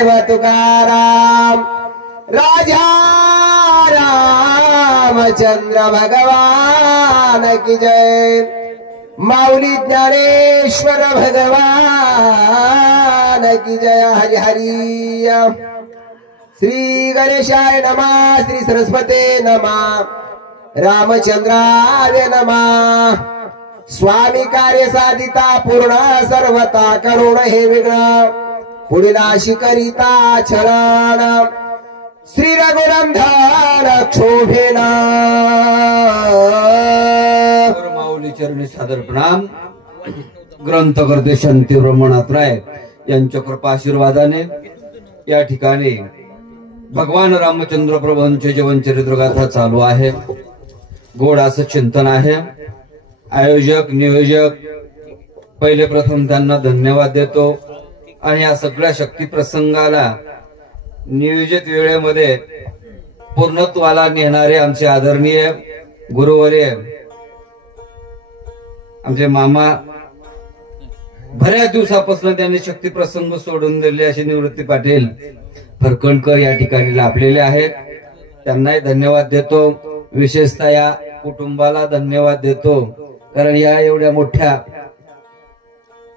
देव तुकाराम राजा रामचंद्र भगवान की जय माऊली ज्ञानेश्वर भगवान की जय हरि हरि श्री गणेशाय नमः श्री सरस्वते नमः रामचंद्राय नमः स्वामी कार्य साधिता पूर्ण सर्वता करुण हे विघ्न पुढीलाशी करिता चरण श्री रघुनंदन क्षोभेना माऊली चरणी सादर प्रणाम। ग्रंथकर्ते शांती ब्रह्मनाथ राय यांच्या कृपा आशीर्वादाने या ठिकाणी भगवान रामचंद्र प्रभूंचे जीवन चरित्र गाथा चालू आहे। गोड असं चिंतन आहे। आयोजक नियोजक पहिले प्रथम त्यांना धन्यवाद देतो आणि या सगळ्या शक्ती प्रसंगाला नियोजित वेळेमध्ये पूर्णत्वाला नेणारे आमचे आदरणीय गुरुवर्य आमचे मामा बऱ्याच दिवसापासून त्यांनी शक्ती प्रसंग सोडून दिले असे निवृत्ती पाटील फरकणकर या ठिकाणी लाभलेले आहेत। त्यांनाही धन्यवाद देतो। विशेषतः या कुटुंबाला धन्यवाद देतो कारण या एवढ्या मोठ्या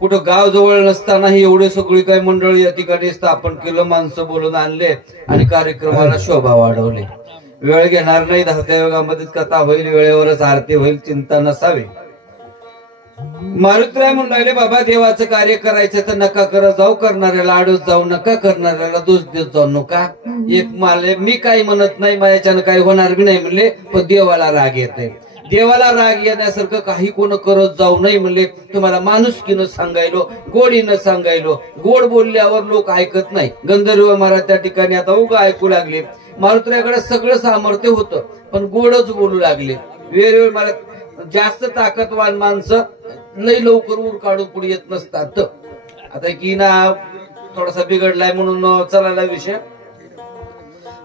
कुठं गाव जवळ नसतानाही एवढे सगळी काही मंडळी या ठिकाणी स्थापन केलं, माणसं बोलून आणले आणि कार्यक्रमाला शोभा वाढवले। वेळ घेणार नाही, धावत्या योगामध्येच कथा होईल, वेळेवरच आरती होईल, चिंता नसावी। मारुतीराय म्हणून राहिले बाबा देवाचं कार्य करायचं तर नका करत जाऊ, करणाऱ्याला आडच जाऊ नका, करणाऱ्याला दोष देत जाऊ नका। एक माले मी काही म्हणत नाही, माझ्याच्यानं काही होणार बी नाही म्हणले, पण देवाला राग येते। देवाला राग येण्यासारखं काही कोण करत जाऊ नाही म्हणले। तुम्हाला माणुसकीनं सांगायलो, गोडीनं सांगायलो। गोड बोलल्यावर लोक ऐकत नाही। गंधर्व महाराज त्या ठिकाणी आता उगा ऐकू लागले। मारुतीरायाकडे सगळं सामर्थ्य होतं पण गोडच बोलू लागले। वेळोवेळी मला जास्त ताकदवान माणसं लई लवकर उर काढून पुढे येत नसतात। आता की ना थोडासा बिघडलाय म्हणून चलायला विषय।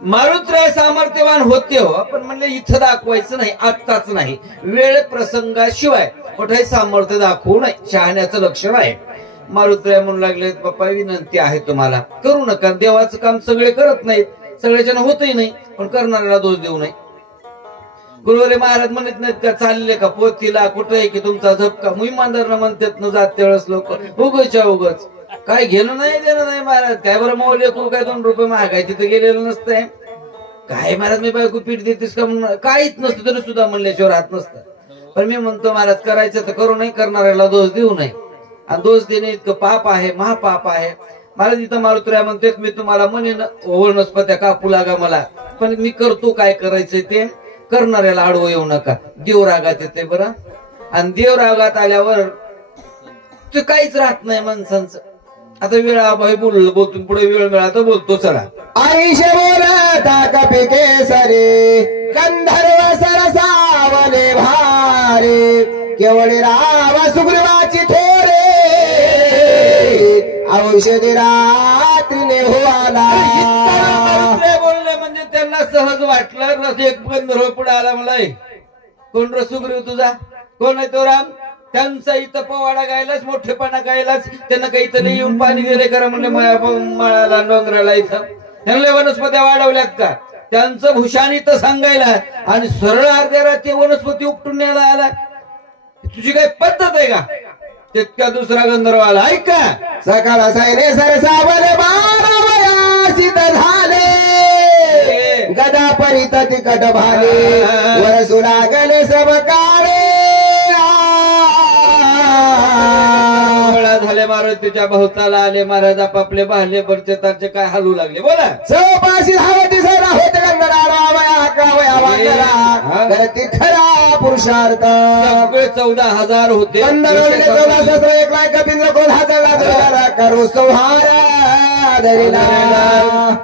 मारुतीराय सामर्थ्यवान होते हो, पण म्हणले इथं दाखवायचं नाही, आत्ताच नाही, वेळ प्रसंगाशिवाय कुठेही सामर्थ्य दाखवू नये, शहाण्याचं लक्षण आहे। मारुतीराय म्हणू लागले बाप्पा विनंती आहे तुम्हाला, करू नका। देवाचं काम सगळे करत नाहीत, सगळ्याच्यानं होतही नाही, पण करणाऱ्याला दोष देऊ नये। गुरुवारी महाराज म्हणत नाहीत का चालले का पोतीला कुठे की तुमचा झपका मुईमांदर म्हणतात न जात त्यावेळेस लोक उगच्या उगच काय घेणं नाही देणं नाही। महाराज काय बरं मौल्य तू काय 2 रुपये महागाय तिथे गेलेलं नसतंय काय। महाराज मी बायको पीठ देतेस का म्हणून काहीच नसतं तरी सुद्धा म्हणल्याशिवाय राहत नसतं। पण मी म्हणतो महाराज करायचं तर करू नाही, करणाऱ्याला दोष देऊ नये। आणि दोष देणे इतकं पाप आहे, महापाप आहे। महाराज इथं मारुतीराय म्हणते मी तुम्हाला म्हणेन वनस्पत्या कापू लागा मला, पण मी करतो काय करायचंय ते, करणाऱ्याला आडवं येऊ नका। देव रागात येते बरं, आणि देव रागात आल्यावर ते काहीच राहत नाही माणसांचं। आता वेळाभावी बोलतो पुढे वेळ मिळाला तर बोलतो चला। आयुष्य बोलता कपी केसरे गंधर्व सरसावले भारे केवळ राव सुग्रीवाची थोडे औषध रात्रीने होवाला बोलले म्हणजे त्यांना सहज वाटलं। एक गंधर्व पुढे आला मला, कोण रे सुग्रीव तुझा, कोण आहे तो राम? त्यांचा इथं पवाडा गायलाच, मोठेपणा गायलाच, त्यांना काही इथं नाही येऊन पाणी दिले करा म्हणले माळाला डोंगराला। इथं त्यांना वनस्पत्या वाढवल्यात का? त्यांचं भूषण इथं सांगायला आणि सरळ अर्ध्या रात्री वनस्पती उपटून न्यायला आला। तुझी काही पद्धत आहे का? तितक्या दुसरा गंधर्व आला, ऐका सकाळ सायले सरसावले बारावयासित झाले गदा परित तिकट भाले वरसू लागले सब काळे झाले। मारुतीच्या भोवताला आले महाराज, आपापले बाहले बरचेताचे काय हलू लागले। बोला चौपाशी धावती सैरा होत करते खरा पुरुषार्थ। सगळे 14,000 होते। 1,00,000 कपिंद्र कोण हाताला करू संहार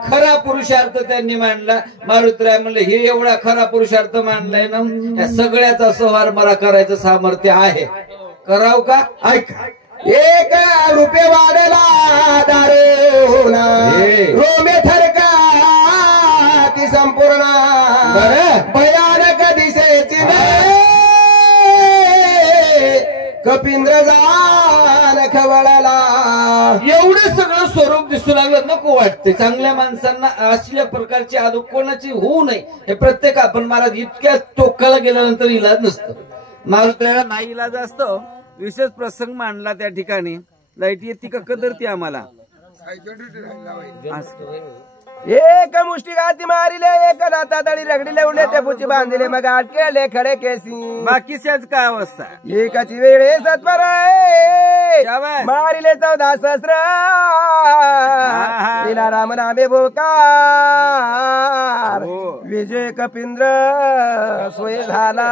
खरा पुरुषार्थ त्यांनी मांडला। मारुतीराय म्हणले हे एवढा खरा पुरुषार्थ मांडलाय ना, या सगळ्याचा संहार मला करायचं सामर्थ्य आहे, कराव का? ऐका 1 रुपये वाढला दारूला रोमे थरका ती संपूर्ण भयानक दिसेची कपिंद्र जान खवळला। एवढं सगळं स्वरूप दिसू लागलं नको वाटते. चांगल्या माणसांना असल्या प्रकारची आदूक कोणाची होऊ नये हे प्रत्येक आपण महाराज इतक्या टोकाला गेल्यानंतर इलाज नसतं. मारुतीला नाही इलाज असतो. विशेष प्रसंग मांडला त्या ठिकाणी. लाईट येते का कदरती आम्हाला. एक मुष्टी गाती मारिले एक दाता तळी रगडीले उडले ते पुची बांधिले मग आटकेले खडे केसी. बाकीच्याच काय अवस्था. एकाची वेळे सत्वर शाबास. मारिले 14 सहस्र तिला राम नामे बोकार विजय कपिंद्र सोय झाला.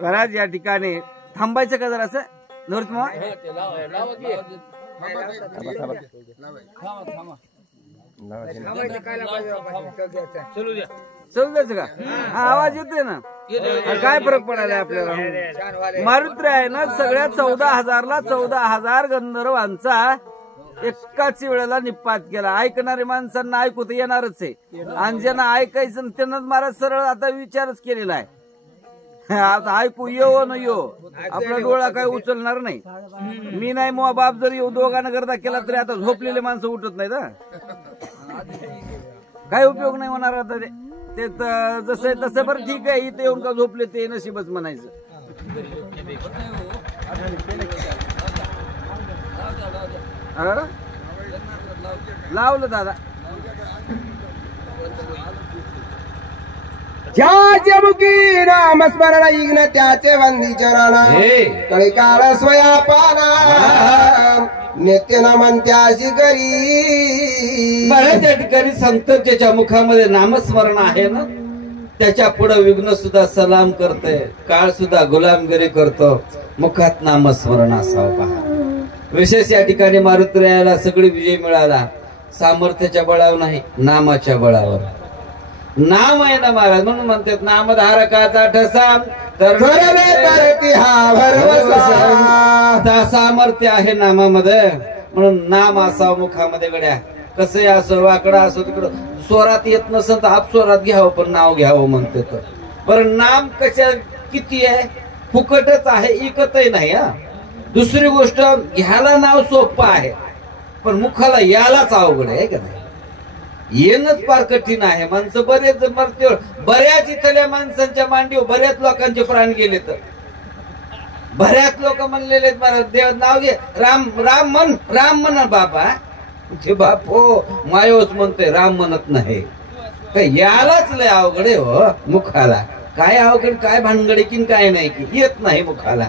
महाराज या ठिकाणी थांबायचं का जरा असं नृत्य चलू द्यायचं का. आवाज येतोय ना. काय फरक पडायला आपल्याला. मारुती आहे ना सगळ्या 14,000ला 14,000 गंधर्वांचा एकाच वेळेला निपात केला. ऐकणारे माणसांना ऐकू तर येणारच आहे. आणि ज्यांना ऐकायचं त्यांनाच महाराज सरळ आता विचारच केलेला आहे. आता ऐकू येऊ न येऊ आपला डोळा काय उचलणार नाही. मी नाही मग बाप जर येऊ दोघांना करता केला तरी आता झोपलेले माणसं उठत नाहीत. काय उपयोग नाही होणार आता ते जसं तसं बरं ठीक आहे. इथे येऊन का झोपले ते नशीबच म्हणायचं. लावलं दादा. ज्याचे मुखी नाम स्मरण इग्न त्याचे वंदी चरण कळीकाळ स्वयापाना नित्य नमन त्याशी करी. बऱ्याच ठिकाणी संत ज्याच्या मुखामध्ये नामस्मरण आहे ना त्याच्या पुढे विघ्न सुद्धा सलाम करते. काळ सुद्धा गुलामगिरी करतो. मुखात नामस्मरण असावं पहा. विशेष या ठिकाणी मारुतीला सगळी विजय मिळाला. सामर्थ्याच्या बळावर नाही नामाच्या बळावर. नाम आहे ना महाराज म्हणून म्हणतात नामधारकाचा ठसा तर सामर्थ्य आहे नामामध्ये. म्हणून नाम असावं मुखामध्ये गड्या. कसं असं वाकडा असो तिकडं स्वरात येत नसेल तर आप स्वरात घ्यावं पण नाव घ्यावं म्हणते. तर बरं नाम कशा किती आहे. फुकटच आहे इकतही नाही. हा दुसरी गोष्ट घ्यायला नाव सोपं आहे पण मुखाला यालाच अवघड आहे का नाही. येणंच फार कठीण आहे. माणसं बरेच मरते. बऱ्याच इथल्या माणसांच्या मांडीवर बऱ्याच लोकांचे प्राण गेले. तर बऱ्याच लोक म्हणलेले देव नाव घे राम राम म्हण बाबा. ते बाप हो मायोच म्हणतोय राम म्हणत नाही. यालाच लय अवघड आहे हो मुखाला. काय अवघड काय भानगडी की काय नाही की येत नाही मुखाला.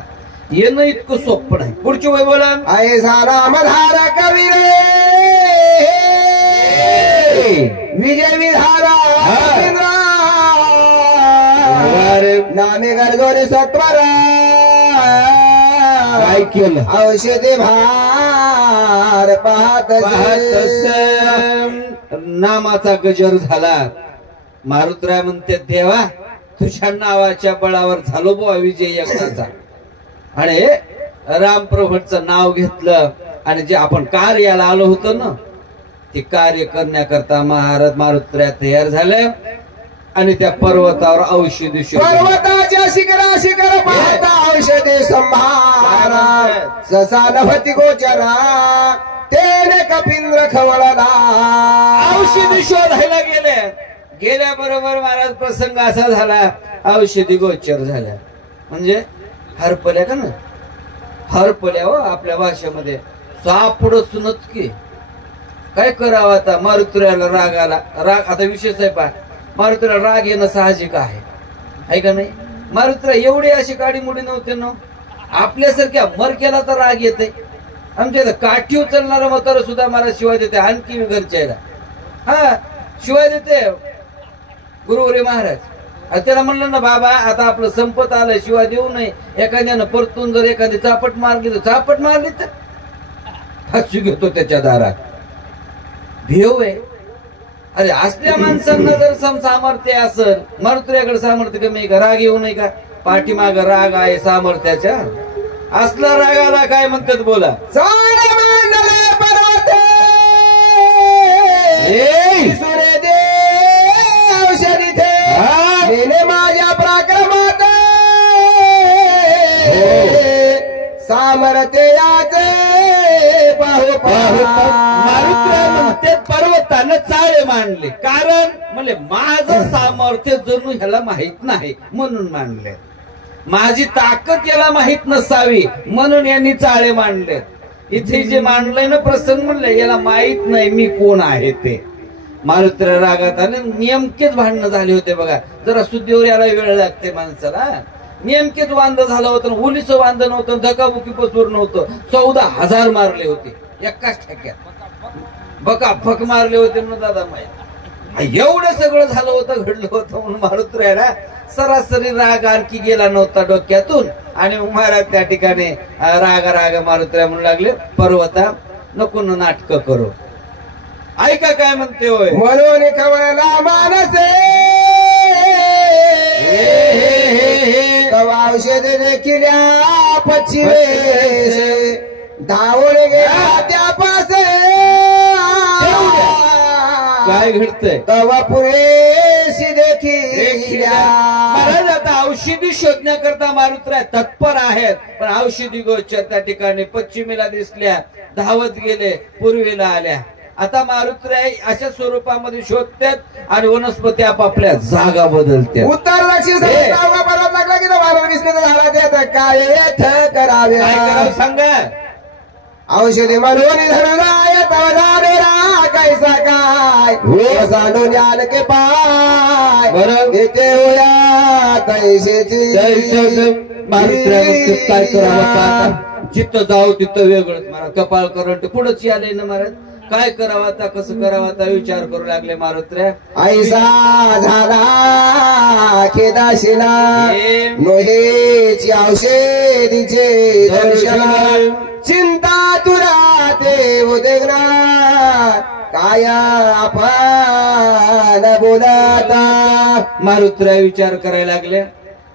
येणं इतकं सोपं नाही. पुढची वय बोला. ऐसा रामधारा कवीर विजय विधारा नामे गरजोरे सत्वर काय केलं औषधी भार पाहत नामाचा गजर झाला. मारुतराय म्हणते देवा तुझ्या नावाच्या बळावर झालो बुवा विजय एकदाचा. आणि रामप्रभूंचं नाव घेतलं आणि जे आपण कार्याला आलो होतो ना ते कार्य करण्याकरता महाराज मारुतराय तयार झाले. आणि त्या पर्वतावर औषधी पर्वताच्या शिखर पाहता औषधी संभारा जसा नभती गोचरा तेने कपिंद्र खवळला. औषधी शोधायला गेल्या बरोबर महाराज प्रसंग असा झाला. औषधी गोचर झाल्या म्हणजे हरपल्या का ना. हरपल्या हो आपल्या भाषेमध्ये सापड सुनत की काय करावं आता. मारुतीला राग आला. राग आता विशेष आहे पहा. मारुतीला राग येणं साहजिक आहे का नाही. मारुतीला एवढी अशी काडी मुडी नव्हते ना. आपल्यासारख्या मरक्याला तर राग येते. आमच्या इथं काठी उचलणारा म्हातारा सुद्धा मला शिवाय देते. आणखी घरच्याला हा शिवाय देते गुरुवरे महाराज. त्याला म्हणलं ना बाबा आता आपलं संपत आलं शिवाय देऊ नये. एखाद्यानं परतून जर एखादी चापट मारली तर चापट मारली तर फाशी घेतो त्याच्या दारात. भेव आहे. अरे असल्या माणसांना जर सामर्थ्य असेल मारुतीकडे सामर्थ्य कमी का. राग येऊ नये का. पाठीमाग राग आहे सामर्थ्याच्या. असला रागाला काय म्हणतात बोला. औषधी थे माझ्या पराक्रमात सामर्थ्याचे पाहू येताना चाळे मांडले. कारण म्हणजे माझं सामर्थ्य जणू ह्याला माहित नाही म्हणून मांडले. माझी ताकद याला माहित नसावी म्हणून यांनी चाळे मांडले. इथे जे मांडलंय ना प्रसंग म्हणले याला माहित नाही मी कोण आहे ते. मारुतीला रागात आले. नेमकेच भांडणं झाले होते बघा. जरा सुद्देवर याला वेळ लागते माणसाला. नेमकेच वांद झालं होतं. ओलीच वांद नव्हतं. धकाबुकी पसवर नव्हतं. 14,000 मारले होते एकाच ठेक्यात. बका फक मारले होते म्हणून दादा माहित. एवढं सगळं झालं होतं घडलं होतं म्हणून मारुतीला सरासरी राग आणखी गेला नव्हता डोक्यातून. आणि महाराज त्या ठिकाणी राग मारुतीला म्हणू लागले पर्वता नको नाटक करू. ऐका काय म्हणते होय. म्हणून कवळला मानसे औषध देखील पश्चिमे धावून गेला त्यापासे. काय घडतंय तवा पुरेशी देखील. महाराज आता औषधी शोधण्याकरता मारुतीराय तत्पर आहेत. पण औषधी गोष्टी त्या ठिकाणी पश्चिमेला दिसल्या. धावत गेले. पूर्वेला आल्या. आता मारुतीराय अशा स्वरूपामध्ये शोधतात आणि वनस्पती आपापल्या जागा बदलतात. उत्तर दक्षिण परत लागला की भारत दिसले झाला ते काय करावे सांगा. औषधी म्हणून धरणाय तवरा कैसा काय सांडून याल के पाय बरं येते होया कैसेची. मारुतीराय काय करावं. जिथं जाऊ तिथं वेगळंच महाराज. कपाळ करंट पुढंच यालंय ना महाराज. काय करावं आता कसं करावं आता विचार करू लागले मारुतीराय. ऐसा झाला खेदाशिला नोहेची औषधीचे दर्शन. चिंता तुरा ते उदेगना काय आपण बोलाता. मारुतीराय विचार करायला लागले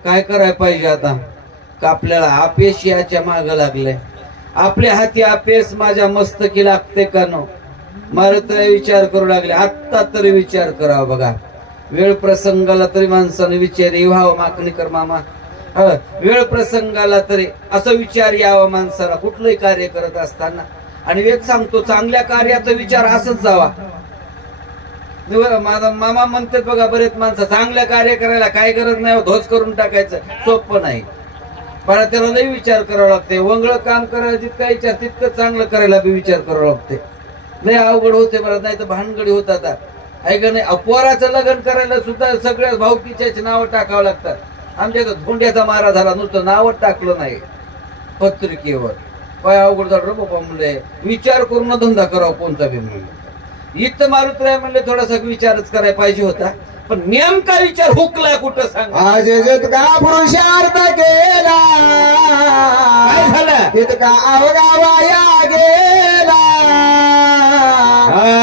काय करायला पाहिजे आता. का आपल्याला अपयश याच्या माग लागले. आपल्या हाती अपयश माझ्या मस्तकी लागते का नो. मारुतीराय विचार करू लागले. आत्ता तरी विचार करावा बघा. वेळ प्रसंगाला तरी माणसाने विचार व्हावं. माकणीकर मामा वेळ प्रसंगाला तरी असं विचार यावा माणसाला कुठलंही कार्य करत असताना. आणि वेद सांगतो चांगल्या कार्याचा विचार असंच जावा. माझा मामा म्हणतात बघा बरेच माणसं चांगल्या कार्य करायला काय गरज नाही. धोस करून टाकायचं सोपं नाही. पण त्याला लई विचार करावा लागते. वंगळ काम करायला जितका विचार तितकं चांगलं करायला बी विचार करावा लागते. लय अवघड होते बरं. नाही तर भानगडी होतात ऐका नाही. पोराचं लग्न करायला सुद्धा सगळ्या भाऊकीच्या नावं टाकावं लागतात. आमच्या इथं धोंड्याचा मारा झाला नुसतं नावच टाकलं नाही पत्रिकेवर. काय अवघड झालं बाबा म्हणले. विचार करून धंदा करावा कोणता बी म्हणले. इथं मारुतीराय म्हणले थोडासा विचारच करायला पाहिजे होता. पण नेमका विचार हुकला कुठं सांगा. आज जितका पुरुषार्थ केला काय झालं. तितका अवघा वाया गेला.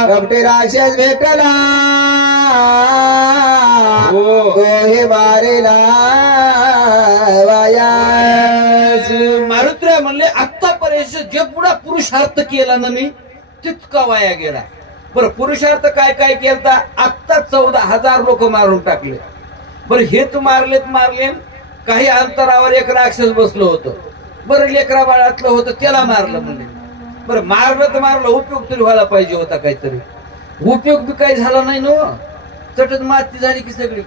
कपटे राक्षस भेटला तो हे मारेला वाया. मारुतीराय म्हणले आतापर्यंत जे पुढा पुरुषार्थ केला ना मी तितका वाया गेला. बरं पुरुषार्थ काय काय केलता. आत्ता 14,000 लोक मारून टाकले. बरं हे तू मारले काही अंतरावर एक राक्षस बसलो होतं. बरं लेकरा बाळातलं होतं त्याला मारलं म्हणले. बरं मारलं तर मारलं उपयोग तरी व्हायला पाहिजे होता. काहीतरी उपयोग बी काही झाला नाही ना. चटत माती झाली की सगळी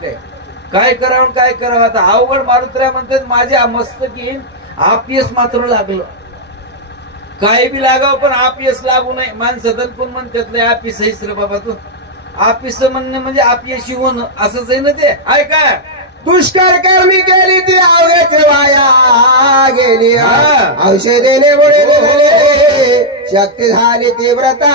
काय करावं काय करावं आता अवघड. मारुतीराय म्हणतात माझ्या मस्तकी अपयश मात्र लागलं. काय बी लागावं पण अपयश लागू नये. माणसं पण म्हणतात नाही अपयश आहेस रे बाबा तू. अपयश म्हणणं म्हणजे अपयशी होणं असंच आहे ना ते. ऐका दुष्कर कर्मी केली ती अवघ्याच वाया गेली. औषधेने मुळे शक्ती झाली तीव्रता.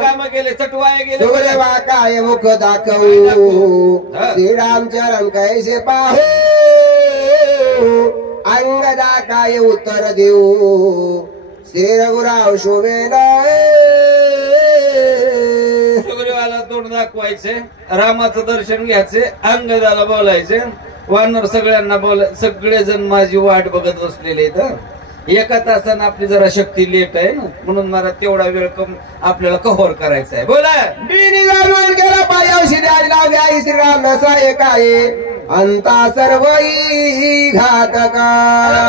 काम केले चटवाया गेले. सुग्रीवा काय मुख दाखवू श्रीरामचरण कैसे पाहू. अंगदा काय उत्तर देऊ श्री रघुराव शोभेला. सुग्रीवाला तोंड दाखवायचे. रामाचं दर्शन घ्यायचे. अंगदाला बोलायचे. वानर सगळ्यांना सगळेजण माझी वाट बघत बसलेले. एका तासानं आपली जरा शक्ती लेट आहे ना म्हणून मला तेवढा वेळ कम आपल्याला कव्हर करायचा आहे. बोला बिनी जाणून गेला पायावशी द्यायला लावल्या श्रीराम नसाय काय अंता सर्वई घातका.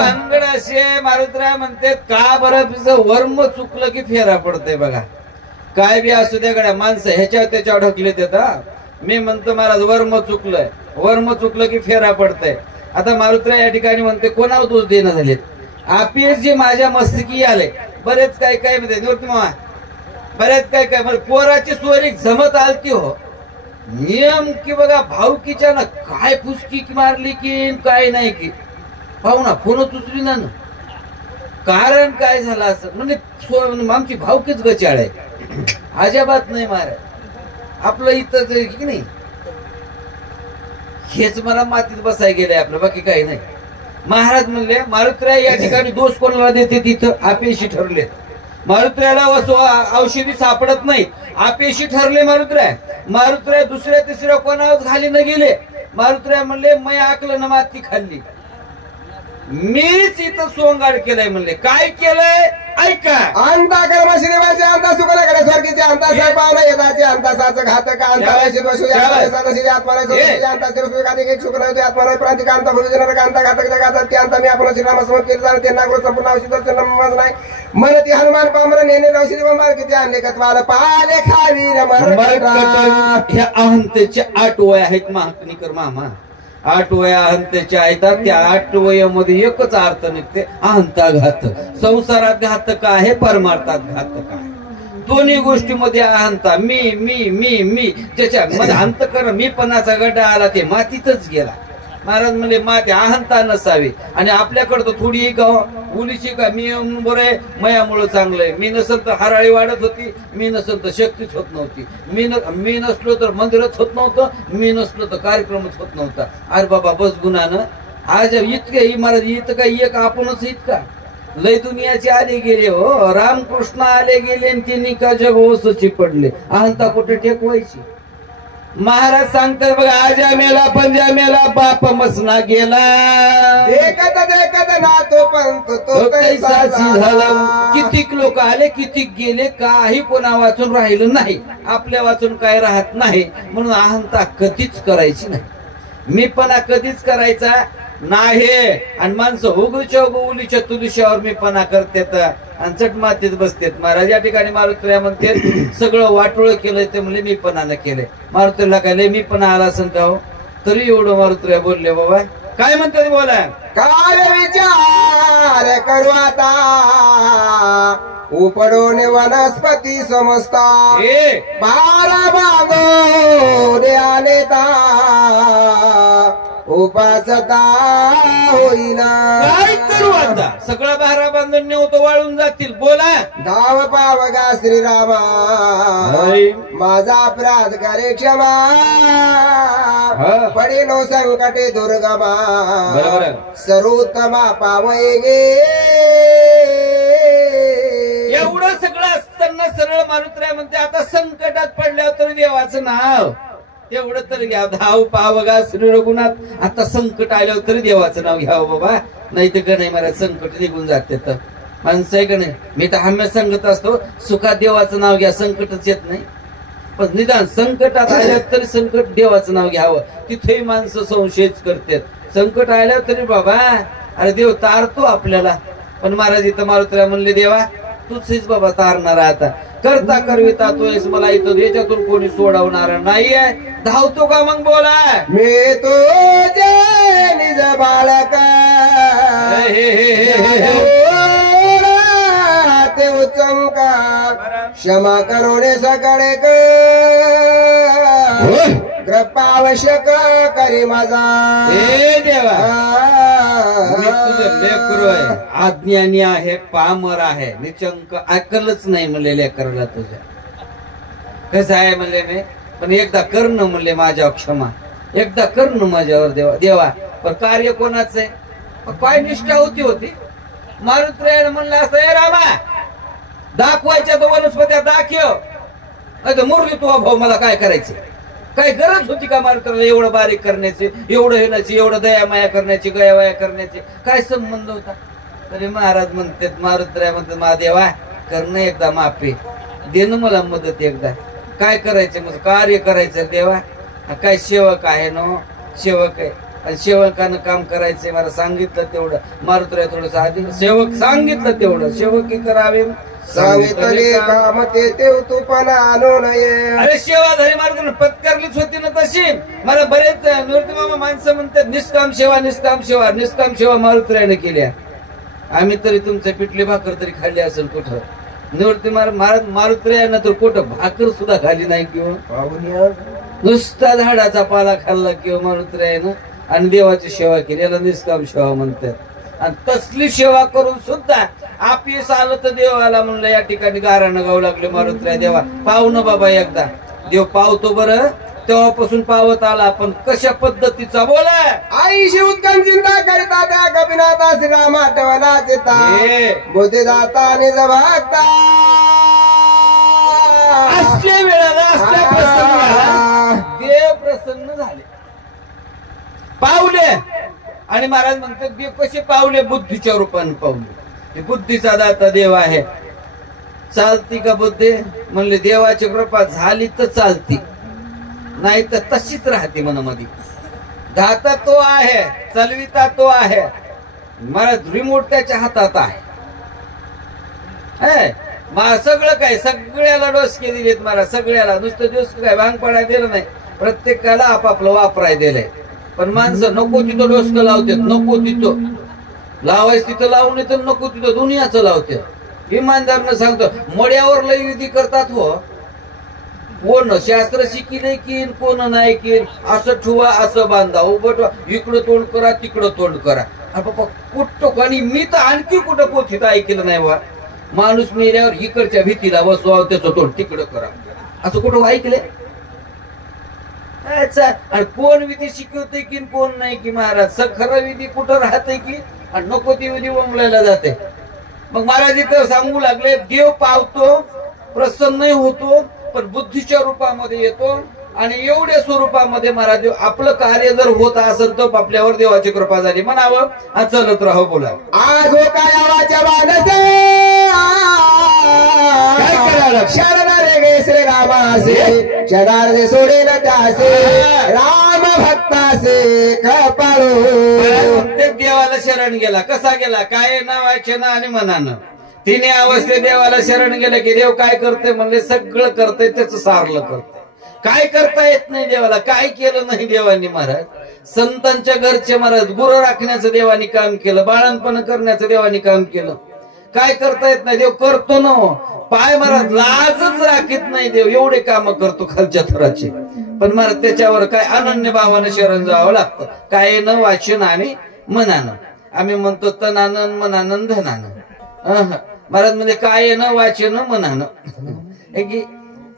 अंगडाशे मारुतीराय म्हणते का बरं तुझं वर्म चुकलं की फेरा पडतंय बघा. काय बी असू द्या गड्या माणसं ह्याच्यावर त्याच्यावर ढकले देतात. मी म्हणतो महाराज वर्म चुकलंय, वर्म चुकलं की फेरा पडतंय. आता मारुतराव या ठिकाणी म्हणते कोणावर दोष देणं झालेत. आपिएस जे माझ्या मस्तकी आले बरेच काय काय म्हणते निवृत्ती मामा, बरेच काय काय म्हणजे पोराची सोयरी जमत आलती हो. नियम की बघा भावकीच्या ना काय फुसकी मारली की काय नाही की पाहू ना फोनच उचली ना. कारण काय झालं असं म्हणजे आमची भावकीच गचाळ आहे, अजिबात नाही मारा आपलं इथं की नाही. हेच मला मातीत बसाय गेलंय आपलं, बाकी काही नाही. महाराज म्हणले मारुतराय या ठिकाणी दोष कोणाला देते तिथं आपेशी ठरले. मारुतरायाला औषधी सापडत नाही, आपेशी ठरले मारुतराय. मारुतराय दुसऱ्या तिसऱ्या कोणावर घाली न गेले. मारुतराय म्हणले मी आकलं ना माती खाल्ली, मीच इथं सोंगाड केलंय. म्हणले काय केलंय ऐका. अंता कर्म श्रीवाचे अंता सुकलाकडे स्वर्गीचे अंता सर्पावना येताचे अंता साच घातक अंता वैशित वसुजे अंता सदस्य आत्माने सदस्य अंता शिरसुकाधिक एक शुक्र आत्माने प्रांतिक अंता भुजनरक अंता घातक जगातात ते अंता मी आपण श्रीराम समोर केले जाणे त्यांना संपूर्ण औषध नमज नाही. मन ती हनुमान पामर नेने औषधी मार किती आणले कत्वाल पाले खावी ह्या अहंतेचे 8 वय आहेत महाकनिकर मामा. 8 वया अहंतेच्या आहेत. त्या 8 वयामध्ये एकच अर्थ निघते अहंता घातक. संसारात घातक आहे, परमार्थात घातक आहे. दोन्ही गोष्टीमध्ये अहंता मी मी मी मी ज्याच्या मध्ये अंतकरण मी पणाचा गड्डा आला ते मातीतच गेला. महाराज म्हणले माती अहंता नसावी. आणि आपल्याकडं तर थोडी का उलीची का मी बरं मयामुळं चांगलंय, मी नसल तर हराळी वाढत होती, मी नसल तर शक्तीच होत नव्हती, मी नसलो तर मंदिरच होत नव्हतं, मी नसलो तर कार्यक्रमच होत नव्हता. अरे बाबा बस गुणानं आज इतके महाराज इथं का एक आपणच इतका लय दुनियाचे आले गेले हो. रामकृष्ण आले गेले आणि त्यांनी का जग ओसची पडले. अहंता कुठे टेकवायची. महाराज सांगतात बघा आजा मेला पंजा मेला बाप मसना गेला देखत देखत ना तो पंत तो कैसा झाला. कितीक लोक आले कितीक गेले, काही कोणा वाचून राहिलं नाही. आपल्या वाचून काय राहत नाही. म्हणून अहंता कधीच करायची नाही, मीपणा कधीच करायचा नाही. आणि माणसं उगूच्या उलीच्या तुलुशावर मीपणा करतात आणि चट मातीत बसतात. महाराज या ठिकाणी मारुतराय म्हणते सगळं वाटोळ केलंय ते म्हणले मीपणानं केलंय. मारुतरायला काय लय मीपणा आला असं का हो, तरी एवढं मारुतराय बोलले. बाबा काय म्हणतात बोला. काय विचार करू आता उपडून वनस्पती समजता 12 बांधो नेता उपासता होईना. काय करू आता सगळं 12 बांधून नेवतो वाळून जातील. बोला. धाव पावगा श्रीरामा माझा अपराध करे क्षमा पडेनो संकटे दुर्गमा सर्वोत्तमा पावये गे. एवढं सगळं असताना सरळ मारुतराय म्हणते आता संकटात पडल्यावर तर देवाचं नाव तेवढं तर घ्या. धाव पावगा श्री रघुनाथ. आता संकट आल्यावर तरी देवाचं नाव घ्यावं बाबा, नाही तर का नाही मला संकट निघून जाते. तर माणसं आहे का नाही. मी तर हमेशा सांगत असतो सुखात देवाचं नाव घ्या, संकटच येत नाही. पण निदान संकटात आल्यावर तरी संकट देवाचं नाव घ्यावं. तिथेही माणसं संशयच करतात. संकट आल्यावर तरी बाबा अरे देव तारतो आपल्याला. पण महाराज इथं मारुतराय म्हणले देवा तूच बाबा तारणार. आता करता करविता तू मला इथं याच्यातून कोणी सोडवणार नाहीये. धावतो का मग बोला. मी तो निज बाळक ते उचमका क्षमा करोने सकाळे कृपावश्यक करी माझा. हे देवा लेकरू आहे, अज्ञानी आहे, पामर आहे, निचंक अक्कलच नाही म्हणले लेकराला तुझ्या. कसं आहे म्हणले मी पण एकदा कर्ण म्हणले माझ्यावर क्षमा, एकदा कर्ण माझ्यावर देवा. देवा पण कार्य कोणाचं आहे. काय निष्ठा होती. मारुतरायाला म्हणलं असतं ए रामा दाखवायच्या तो वनस्पत्या दाखव, नाही तर मुरली तू भाऊ मला काय करायचं. काय गरज होती का मारुतरायाला एवढं बारीक करण्याची, एवढं हेनाची, एवढं दयामाया करण्याची, गयावाया करण्याची काय संबंध होता. तरी महाराज म्हणतात मारुतराय म्हणतात महादेवा करणं एकदा माफी देणं मला मदत एकदा. काय करायचं मग कार्य करायचं देवा. काय सेवक आहे नो सेवक आहे आणि सेवकानं काम करायचंय. मला सांगितलं तेवढं मारुतराय थोडस आधी सेवक सांगितलं तेवढं सेवकी करावे सांगितले काम ते तुपना आणू नये. अरे सेवाधारी मार्ग पत्कारलीच होती ना तशी. मला बरेच निवृत्ती मामा माणसं म्हणतात निष्काम सेवा निष्काम सेवा निष्काम सेवा मारुतीरायाने केल्या. आम्ही तरी तुमचं पिठली भाकर तरी खाल्ली असेल कुठं. निवृत्ती महाराज मारुतीरायानं तर कुठं भाकर सुद्धा खाल्ली नाही किंवा नुसता झाडाचा पाला खाल्ला किंवा मारुतीरायानं आणि देवाची सेवा केली. याला निष्काम सेवा म्हणतात. आणि तसली सेवा करून सुद्धा आपीस आलं तर देवाला म्हणलं या ठिकाणी गारानं गाऊ लागले. मारुतीराय देवा पाहू ना बाबा एकदा. देव पावतो बरं. तेव्हापासून पावत आला पण कशा पद्धतीचा बोला. आईशी उत्कम चिंता करिता त्या कपिनाथा श्रीरामा ठेवला चिता बुद्धी दाता निज भक्ता. असल्या वेळाला असल्या प्रसंगाला देव प्रसन्न झाले. पावले. आणि महाराज म्हणतात देव कसे पावले. बुद्धीच्या रूपाने पावले. हे बुद्धीचा दाता देव आहे. चालती का बुद्धी म्हणले देवाची कृपा झाली तर चालती नाही तर तशीच राहते मनामध्ये. दाता तो आहे चालविता तो आहे. महाराज रिमोट त्याच्या हातात आहे. सगळं काय सगळ्याला डोसके दिलेत महाराज. सगळ्याला नुसतं डोस काय भांग पडाय दिलं नाही. प्रत्येकाला आपापलं वापराय दिलंय. पण माणसं नको तिथं डोसकं लावतात. नको तिथं लावायचं तिथं लावून येतं. नको तिथं दुनियाचं लावतात. इमानदारनं सांगतो मड्यावर लय विधी करतात. हो कोण शास्त्र शिकिले की कोण नाही की. असं ठुवा असं बांधा उभं इकडं तोंड करा तिकडं तोंड करा. बाबा कुठं आणि मी तर आणखी कुठं पोथीत ऐकलं नाही बा. माणूस मेल्यावर इकडच्या भीतीला बसवा त्याचं तोंड तिकडं करा असं कुठं ऐकले. आणि कोण विधी शिकवते की कोण नाही की महाराज. खरं विधी कुठं राहते की आणि नको ती विधी वमलायला जाते. मग महाराज इथं सांगू लागले देव पावतो प्रसन्न होतो पण बुद्धीच्या रूपामध्ये येतो. आणि एवढ्या स्वरूपामध्ये महाराज देव आपलं कार्य जर होत असेल तर आपल्यावर देवाची कृपा झाली म्हणावं. हा चलत राहो बोला. आज हो काय आवाच्या बाणसे काय करायला शरण रे गे श्री रामासे शरणार्थे सोडेल त्यासे राम भक्तासे कपाळू. प्रत्येक देवाला शरण गेला. कसा गेला काय नावाचे ना आणि मनानं. तिने अवस्थे देवाला शरण गेलं की देव काय करते म्हणले सगळं करतंय त्याचं सारलं करतंय. काय करता येत नाही देवाला. काय केलं नाही देवानी महाराज. संतांच्या घरचे महाराज गुरु राखण्याचं देवानी काम केलं. बाळणपण करण्याचं देवानी काम केलं. काय करता येत नाही देव करतो ना. पाय महाराज लाजच राखीत नाही देव. एवढे काम करतो खालच्या थराचे. पण महाराज त्याच्यावर काय अनन्य भावानं शरण जावं लागतं. काय न वाचन आणि मनानं. आम्ही म्हणतो तनानं मनानं धनानं. महाराज म्हणजे काय न वाचन मनानं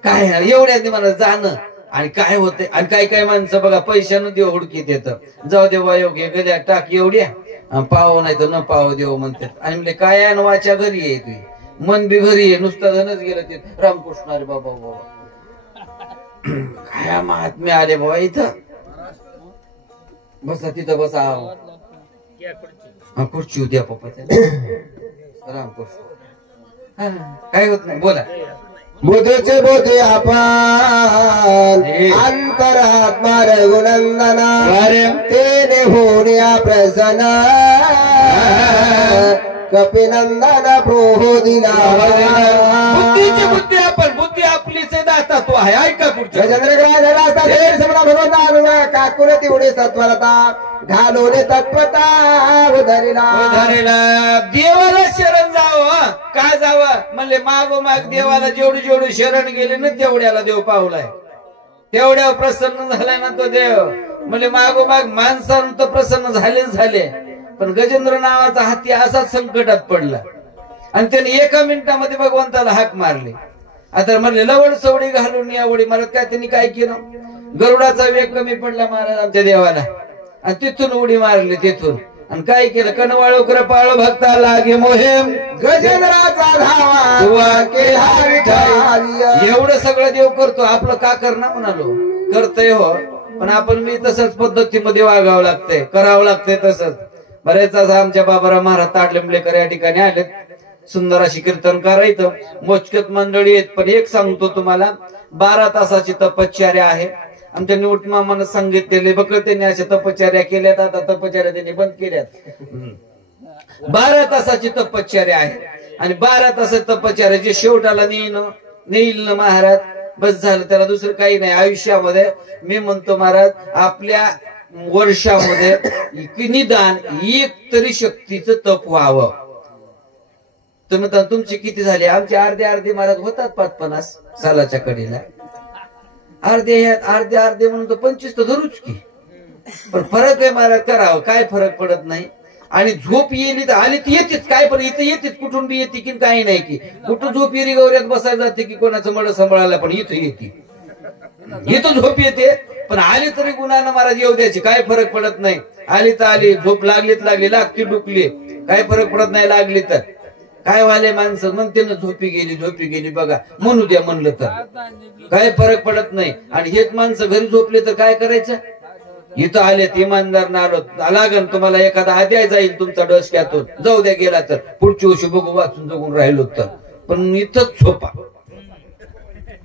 काय एवढ्या मला जाणं आणि काय होते. आणि काही काही माणसं बघा पैशानं देव हुडकीत येतं. जाऊ देवा योग्य गद्या टाक एवढ्या पाव नाही तर न पाव देव म्हणतात. आणि म्हणजे काय आणि वाच्या घरी आहे तुझी मन बी घरी आहे. नुसतं धनच गेलं ते रामकृष्ण अरे बाबा बाबा काय महात्म्य आले बाबा. इथं बसा तिथं बसा. खुर्ची द्या पप्पा रामकृष्ण. काय होत नाही बोला. बुधचे बोधे आपण अंतरात्मा रघुनंदना तेने होण्या प्रसन्न कपिनंदन प्रोदिना. बुद्धीची बुद्धी आपण बुद्धी आपलीच दाता तो आहे. ऐका पुढच्या भगवंता काकुन तेवढी सत्वरता घालून तत्वता उधरेला. देवाला शरण जावं काय जावं म्हणले मागोमाग देवाला जेवढी जेवढी शरण गेले ना तेवढ्याला देव पावलाय. तेवढ्या प्रसन्न झालाय ना तो देव. म्हणले मागोमाग माणसानं तर प्रसन्न झाले. पण गजेंद्र नावाचा हत्ती असाच संकटात पडला आणि त्याने एका मिनिटामध्ये भगवंताला हाक मारली. आता म्हणले लवड सवडी घालून यावडी महाराज. काय त्यांनी काय केलं. गरुडाचा वेग कमी पडला महाराज आमच्या देवाला आणि तिथून उडी मारली तिथून. आणि काय केलं कनवाळो कृपाळो भक्ता लागे मोहेम गजेंद्राचा धावा केला. एवढं सगळं देव करतो. आपलं का करणार म्हणालो करतय हो. पण आपण मी तसंच पद्धतीमध्ये वागावं लागतंय करावं लागतंय तसंच. बरेच आमच्या बाबाराव महाराज ताडलिंबलेकर या ठिकाणी आलेत. सुंदर अशी कीर्तन करायचं मोजकेत मंडळी आहेत. पण एक सांगतो तुम्हाला 12 तासाची तपश्चर्या आहे. आमच्या निवृत्ती मामानं सांगितलेले बघ त्यांनी अशा तपश्चर्या केल्यात. आता तपश्चर्या त्यांनी बंद केल्यात. 12 तासाची तपश्चर्या आहे. आणि 12 तास तपश्चर्याचे शेवटाला नेईल ना महाराज, बस झालं. त्याला दुसरं काही नाही आयुष्यामध्ये. मी म्हणतो महाराज, आपल्या वर्षामध्ये निदान एक तरी शक्तीचं तप व्हावं. तुम्ही म्हणता तुमचे किती झाले? आमचे अर्धे महाराज होतात 50 सालाच्या कडेला. अर्धे म्हणून तर 25 तर धरूच की. पण फरक आहे महाराज, करावं काय, फरक पडत नाही. आणि झोप येईल तर आली तर येतेच काय, पण इथं येतेच, कुठून बी येते की काही नाही की. कुठं झोप येरी गौऱ्यात बसायला जाते की कोणाचं मड सांभाळायला, पण इथं येते. इथं झोप येते, पण आली तरी गुणानं महाराज येऊ द्यायची, काय फरक पडत नाही. आली तर आली, झोप लागलीत लागली, लागती डुकली, काय फरक पडत नाही. लागली तर काय व्हायले माणसं म्हणते ना झोपी गेली बघा, म्हणू द्या म्हणलं तर काय फरक पडत नाही. आणि हेच माणसं घरी झोपले तर काय करायचं? इथं आलेत इमानदार ना आलो, लागन तुम्हाला एखादा आद्या जाईल तुमचा डोसक्यातून, जाऊ द्या गेला तर पुढची वर्षी बघू, वाचून जगून राहिलो तर. पण इथंच झोपा,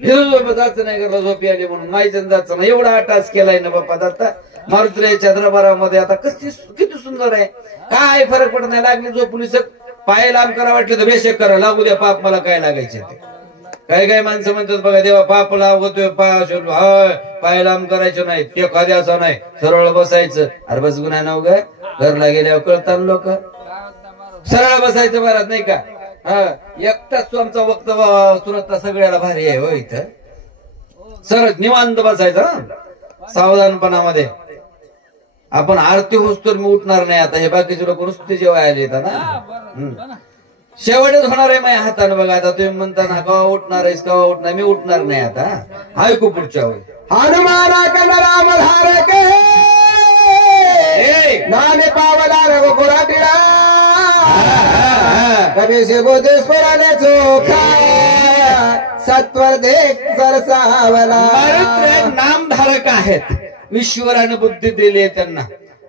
जायचं नाही करला, झोपी आली म्हणून माहिती जायचं नाही. एवढा अटाच केलाय ना बाप्पा आता मारुतीच्या दरबारामध्ये. आता किती सुंदर आहे, काय फरक पडत नाही. लागली झोपली पाय लांब करा वाटलं तर बेशक करा, लागू द्या पाप, मला काय लागायचे ते. काही माणसं म्हणतात बघा, देवा पाप लावतोय, पाय लांब करायचं नाही, ते एखाद्याचा नाही, सरळ बसायचं. अरे बस गुन्हा नव ग, घरला गेल्यावर कळतात लोक. सरळ बसायचं महाराज नाही का. एकटाच आमचा वक्तव्य सुरतचा सगळ्याला भारी आहे हो. इथं सरळ निवांत बसायचं, सावधानपणामध्ये. आपण आरती होस्तोर मी उठणार नाही आता. हे बाकीचे लोक नुसते जेव्हा आले ना, शेवटच होणार आहे माझ्या हाताने बघा. आता तुम्ही म्हणता ना कवा उठणार आहेस, कवा उठणार, मी उठणार नाही आता. ऐकू पुढच्या वेळी. हनुमाना राम धारक नाने पावला रघुकुळा टिळा, कभी से बोधे स्मरणे चोखा, सत्वर देख सरसावला. नामधारक आहेत, ईश्वराने बुद्धी दिली त्यांना,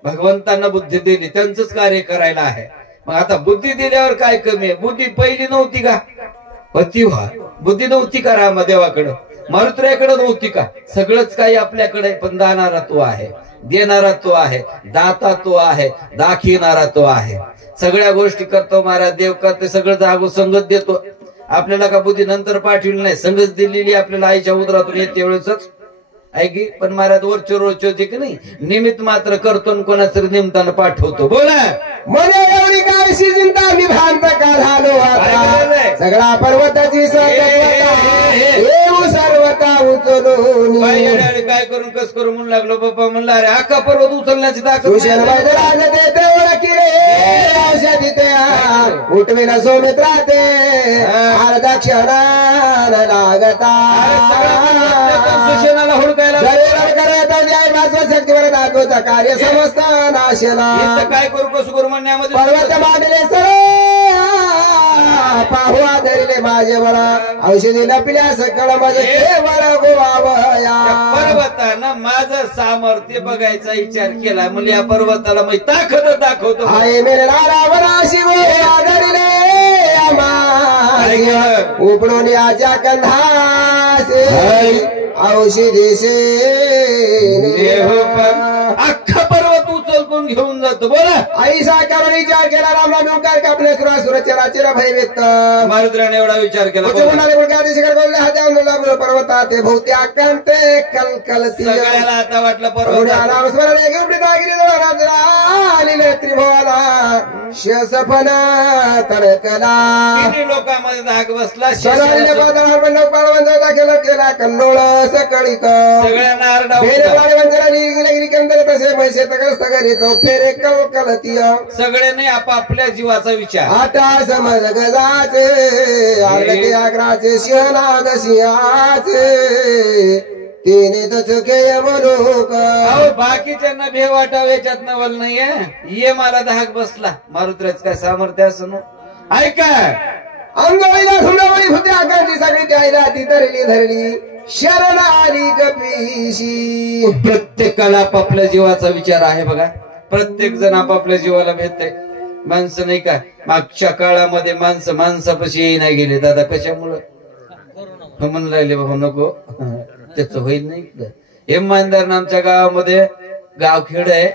भगवंतांना बुद्धी दिली, त्यांचंच कार्य करायला आहे. मग आता बुद्धी दिल्यावर काय कमी आहे? बुद्धी पहिली नव्हती का? पतिव्हा बुद्धी नव्हती का रामदेवाकडं, मारुतीकडे नव्हती का? सगळंच काही आपल्याकडे, पण दानारा तो आहे, देणारा तो आहे, दाता तो आहे, दाखिणारा तो आहे. सगळ्या गोष्टी करतो महाराज, देव करते, सगळं जागो संगत देतो. आपल्याला का बुद्धी नंतर पाठवली नाही, संगत दिलेली आपल्याला आईच्या उदरातून येते वेळेसच ऐकी. पण महाराज वरचे रोजचे होते की नाही, निमित्त मात्र करतो, कोणाच निमित्तानं पाठवतो. बोला म्हणे एवढी काय चिंता मी भांत का झालो आता, सगळा पर्वताची सर्वता उचलून काय करून कस करू म्हणून लागलो. बाप्पा म्हणला अरे आका पर्वत उचलण्याची ताकद औषधी उठविला सौमित्राते अर्धा क्षणा लागता सुशेनाला हुडकायला शक्तीवर दाखवता कार्य समस्त नाशेला. काय करू कसं करू म्हणण्यामध्ये पर्वत मांडले सर पाहू आधरले माझे बळा, औषधी लपल्या सकळ माझे केवळ गोवावया. पर्वतानं माझं सामर्थ्य बघायचा विचार केला, म्हणजे या पर्वताला मी ताकद दाखवतो. आहे मेरे रावणाशी आधरले उपडून याच्या कंधासे औषधीसे अख्खा पर्वत उचलून घेऊन जातो. बोला आईसा करून विचार केला रामला नौकार कापले सुरचराचर भयभीत मारुतीने एवढा विचार केला. पर्वतात भोवती आकांते कलकलती सगळ्याला आता वाटलं पर्वत नामस्मरण त्रिभुवना शसफना तडकला. लोकांमध्ये धाक बसला. केला कल्लोळ सकळी सगळ्यांना तसे पैसे फेरे कलकलती सगळ्यांनी आपापल्या जीवाचा विचार. आता समज गजाचे आर्गे आग्राचे शिवनाद सिंहाचे तिने तर चुके म्हणूक बाकीच्यांना भे वाटाव याच्यात नवल नाहीये. ये मला धाक बसला. मारुतीच काय सामर्थ्य असं ऐका. अंगवळीला धुंडवळी होते आकांची सगळी त्याला ती धरली धरली शरण आली गपीशी. प्रत्येकाला आपापल्या जीवाचा विचार आहे बघा. प्रत्येक जण आपापल्या जीवाला भेटते. माणसं नाही का मागच्या काळामध्ये माणसापाशी नाही गेले दादा कशामुळं म्हणून राहिले बाबा नको त्याच होईल नाही. इमानदार आमच्या गावामध्ये गावखेड आहे.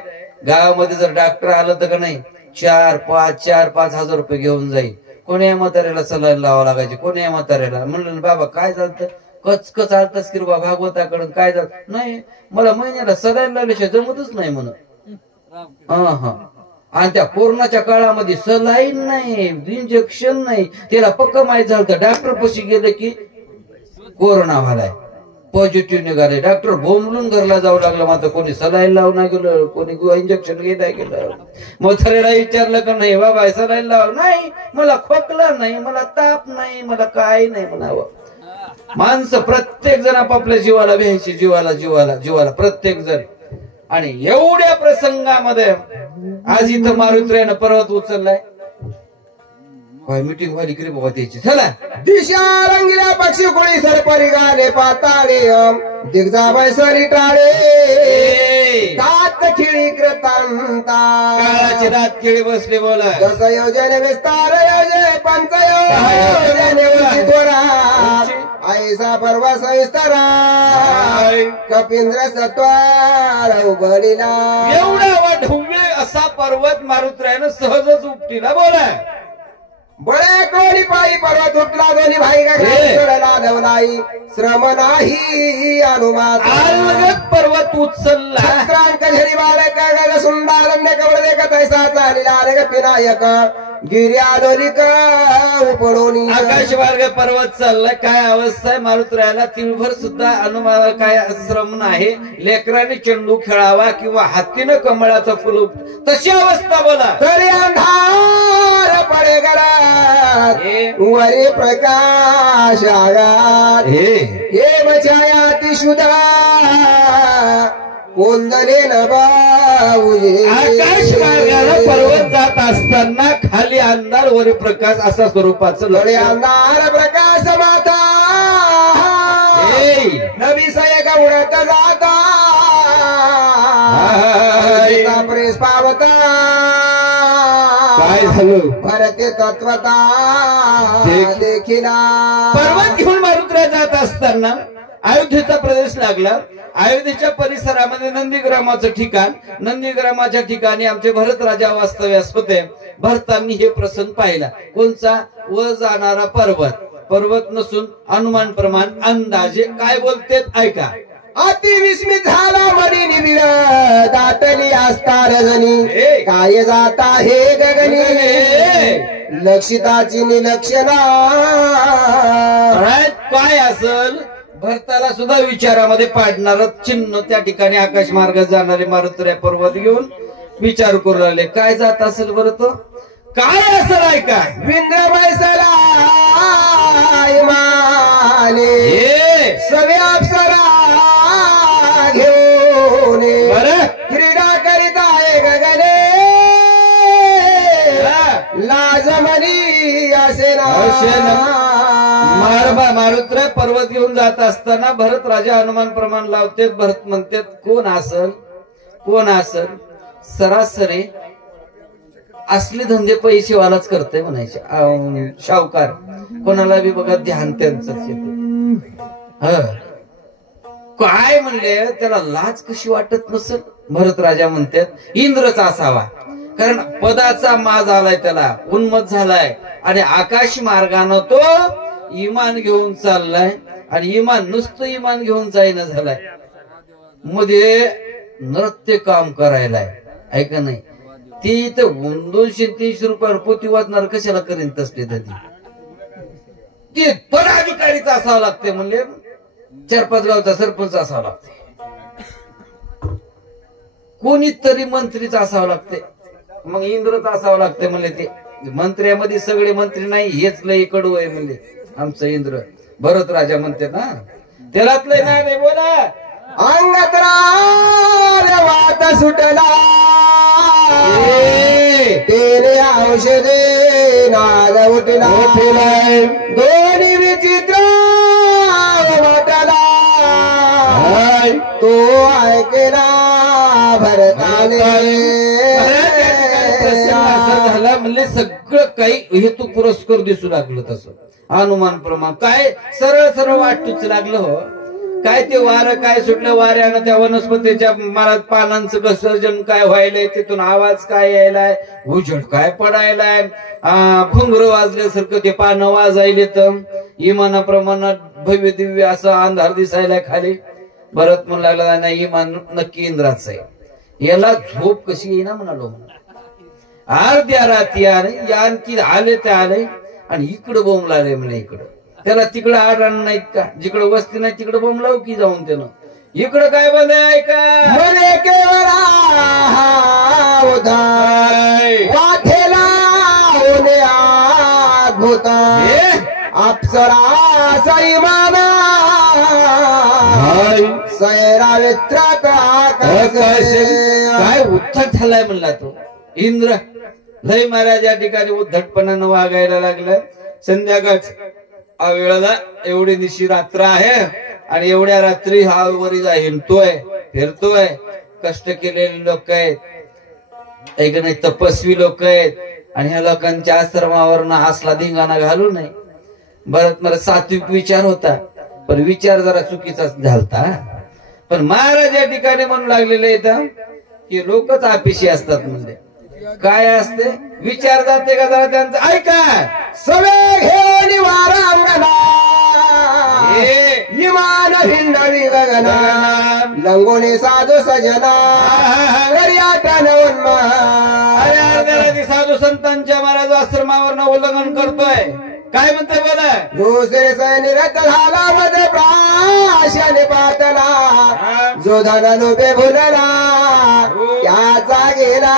गावामध्ये जर डॉक्टर आलं तर का नाही 4-5 हजार रुपये घेऊन जाईल. कोणी या म्हाताऱ्याला सलाईन लावावं लागायची, कोणी या म्हाताऱ्याला. म्हणलं बाबा काय झालं, कचकच आलतास की बाबा भागवताकडून, काय झालं? नाही मला महिन्याला सलाईन लावल्याशिवाय जमतच नाही म्हणून. हा आणि त्या कोरोनाच्या काळामध्ये सलाईन नाही, इंजेक्शन नाही, त्याला पक्क माहित झालं. डॉक्टर पशी गेलं की कोरोना झालाय, पॉझिटिव्ह निघाले. डॉक्टर बोंबलून घरला जावं लागलं. मात्र कोणी सलाईन लावून नाही गेलं, कोणी इंजेक्शन घेत नाही गेलं. म्हाताऱ्याला विचारलं का नाही बाबा सलाईन लाव, नाही मला खोकला नाही, मला ताप नाही, मला काय नाही म्हणावं. माणसं प्रत्येक जण आपापल्या जीवाला भ्यायची, जीवाला जीवाला जीवाला प्रत्येक जण. आणि एवढ्या प्रसंगामध्ये आज इथं मारुतीनं पर्वत उचललाय. मीटिंग व्हायली की रे बाबा त्याची. चला दिशा रंगीला पक्षी कोणी सरपरी गाणे पाताळे दिग्जा बैसरी टाळे दात खिळी कृतांता काळाची दात खिळी बसले. बोला दस योजने विस्तार योजे पंच योजने थोरा ऐसा पर्व संस्तरा कपिंद्र सत्वार उघडीला. एवढा वाढव्य असा पर्वत मारुतीनं सहजच उपटीला. बोला बळे कोणी पायी पर्वत उठला, दोन्ही भाई चढला धवलाई श्रम नाही अनुमात पर्वत उचलला. घरी बाळक सुंदारण्य कवळ देखत ऐसा चालिला रे पिनायक गिर्यादोलिक उपडोनी. आकाश मार्ग पर्वत चाललाय. काय अवस्था आहे मारुतीला, तिळभर सुद्धा अनुमानाला काय श्रम नाही. लेकराने चेंडू खेळावा किंवा हातीनं कमळाचं फुल, तशी अवस्था. बोला तरी अंधार पडे घरात वरी प्रकाश आगात हे बछाया तिशुदा कोंदले नबाऊजे. आकाश मार्गाला पर्वत जात असताना खाली अंधार वरी प्रकाश असा स्वरूपाचं लढे अंधार प्रकाश माता नवी सयक उडत जाता प्रेस पावता. काय झालं भरते तत्वता देखिला. पर्वत घेऊन मारुतीला जात असताना अयोध्येचा प्रदेश लागला. अयोध्येच्या परिसरामध्ये नंदीग्रामाचं ठिकाण, नंदीग्रामाच्या ठिकाणी आमचे भरत राजा वास्तव्यास होते. भरतांनी हे प्रसंग पाहिला. कोणचा? व जाणारा पर्वत. पर्वत नसून अनुमान प्रमाण अंदाजे काय बोलते ऐका. अति विस्मित झाला मडी निबिड दाटली असता रजनी काय जाता हे गगनी लक्षिताची निलक्षणा. काय असल भरताला सुद्धा विचारामध्ये पाडणार चिन्ह. त्या ठिकाणी आकाश मार्ग जाणारे मारुती पर्वत घेऊन विचार करू लागले. काय जात असेल बरं तो, काय असेल ऐका. विंद्र बैसला माने सगळे अप्सरा घेऊन क्रीडा करीत आहे गगने लाजमनी असे मारुती पर्वत घेऊन जात असताना भरत राजा हनुमान प्रमाण लावते. भरत म्हणते कोण असल, कोण असल. सरासरी असले धंदे पैसेवालाच करते म्हणायचे. शावकार कोणाला बी बघा ध्यान त्यांचं. काय म्हणले त्याला लाज कशी वाटत नसेल. भरत राजा म्हणतात इंद्रचा असावा, कारण पदाचा माज आलाय, त्याला उन्मत झालाय. आणि आकाश मार्गानं तो इमान घेऊन चाललाय. आणि इमान नुसतं इमान घेऊन जाईना झालाय, मध्ये नृत्य काम करायलाय. ऐका नाही ती तर 200-300 रुपयावर पोती वाचणार कशाला करेन तसले तरी. ते पदाधिकारीचा असावं लागते म्हणले, 4-5 गावचा सरपंच असावं लागते, कोणीतरी मंत्रीचा असावं लागते, मग इंद्रचा असावं लागते म्हणले. ते मंत्र्यामध्ये सगळे मंत्री नाही, हेच लय कडू आहे म्हणले आमचं इंद्र. भरत राजा म्हणते ना त्यालाच लय नाही. बोला अंगत्रा वाट सुटला तेरे औषधे नाद उठला दोन्ही विचित्र वाटला तो ऐकला भरताने. झाला म्हणले सगळं काही हेतू पुरस्कार दिसू लागलं. तसं हनुमान प्रमाण काय सरळ सरळ वाटूच लागलं. हो काय ते वारं काय सुटलं, वाऱ्यानं त्या वनस्पतीच्या मरात पानांचं विसर्जन काय व्हायलंय, तिथून आवाज काय यायलाय, उजेड काय पडायलाय, घुंगरू वाजल्यासारखं ते पानं वाजायले, तर इमानाप्रमाणात भव्य दिव्य असा अंधार दिसायलाय खाली. भरत म्हणू लागला, नाही इमान नक्की इंद्राचं आहे, याला झोप कशी येईना म्हणालो. अर्ध्या रात्री आले, आणखी आले ते आले आणि इकडं बोंब लागले म्हणे. इकडं त्याला तिकडं आढळ नाहीत का, जिकडं वस्ती नाही तिकडं बोंब लावू की जाऊन त्यानं. इकडं काय बंद आहे का, म्हणे केवळा वाठेला अद्भुत अप्सरा सैमाना सैरावित्रात काय उद्धट झालाय म्हणला तो इंद्र. लय महाराज या ठिकाणी उद्धटपणानं वागायला लागलं. संध्याकाळच्या वेळेला एवढी निशी रात्र आहे आणि एवढ्या रात्री हा वरीला हिंडतोय फिरतोय. कष्ट केलेले लोक आहेत, ऐक नाही, तपस्वी लोक आहेत आणि ह्या लोकांच्या आश्रमावरनं असला धिंगाणा घालू नये. भरत मला सात्विक विचार होता, पण विचार जरा चुकीचा झालता. पण महाराज या ठिकाणी म्हणू लागलेले इथं की लोकच आपिशी असतात. म्हणजे काय असते विचार जाते का जरा त्यांचं ऐका. सवे घेऊन वारांगणा इमान हिंडवी गगना लंगोने साधू सजना साधू संतांच्या महाराज आश्रमावर उल्लंघन करतोय. काय म्हणते बोला, दुसरे सैनिक झाला मध्ये प्राशाने पातला जो धना लोभे भुलला त्याचा गेला.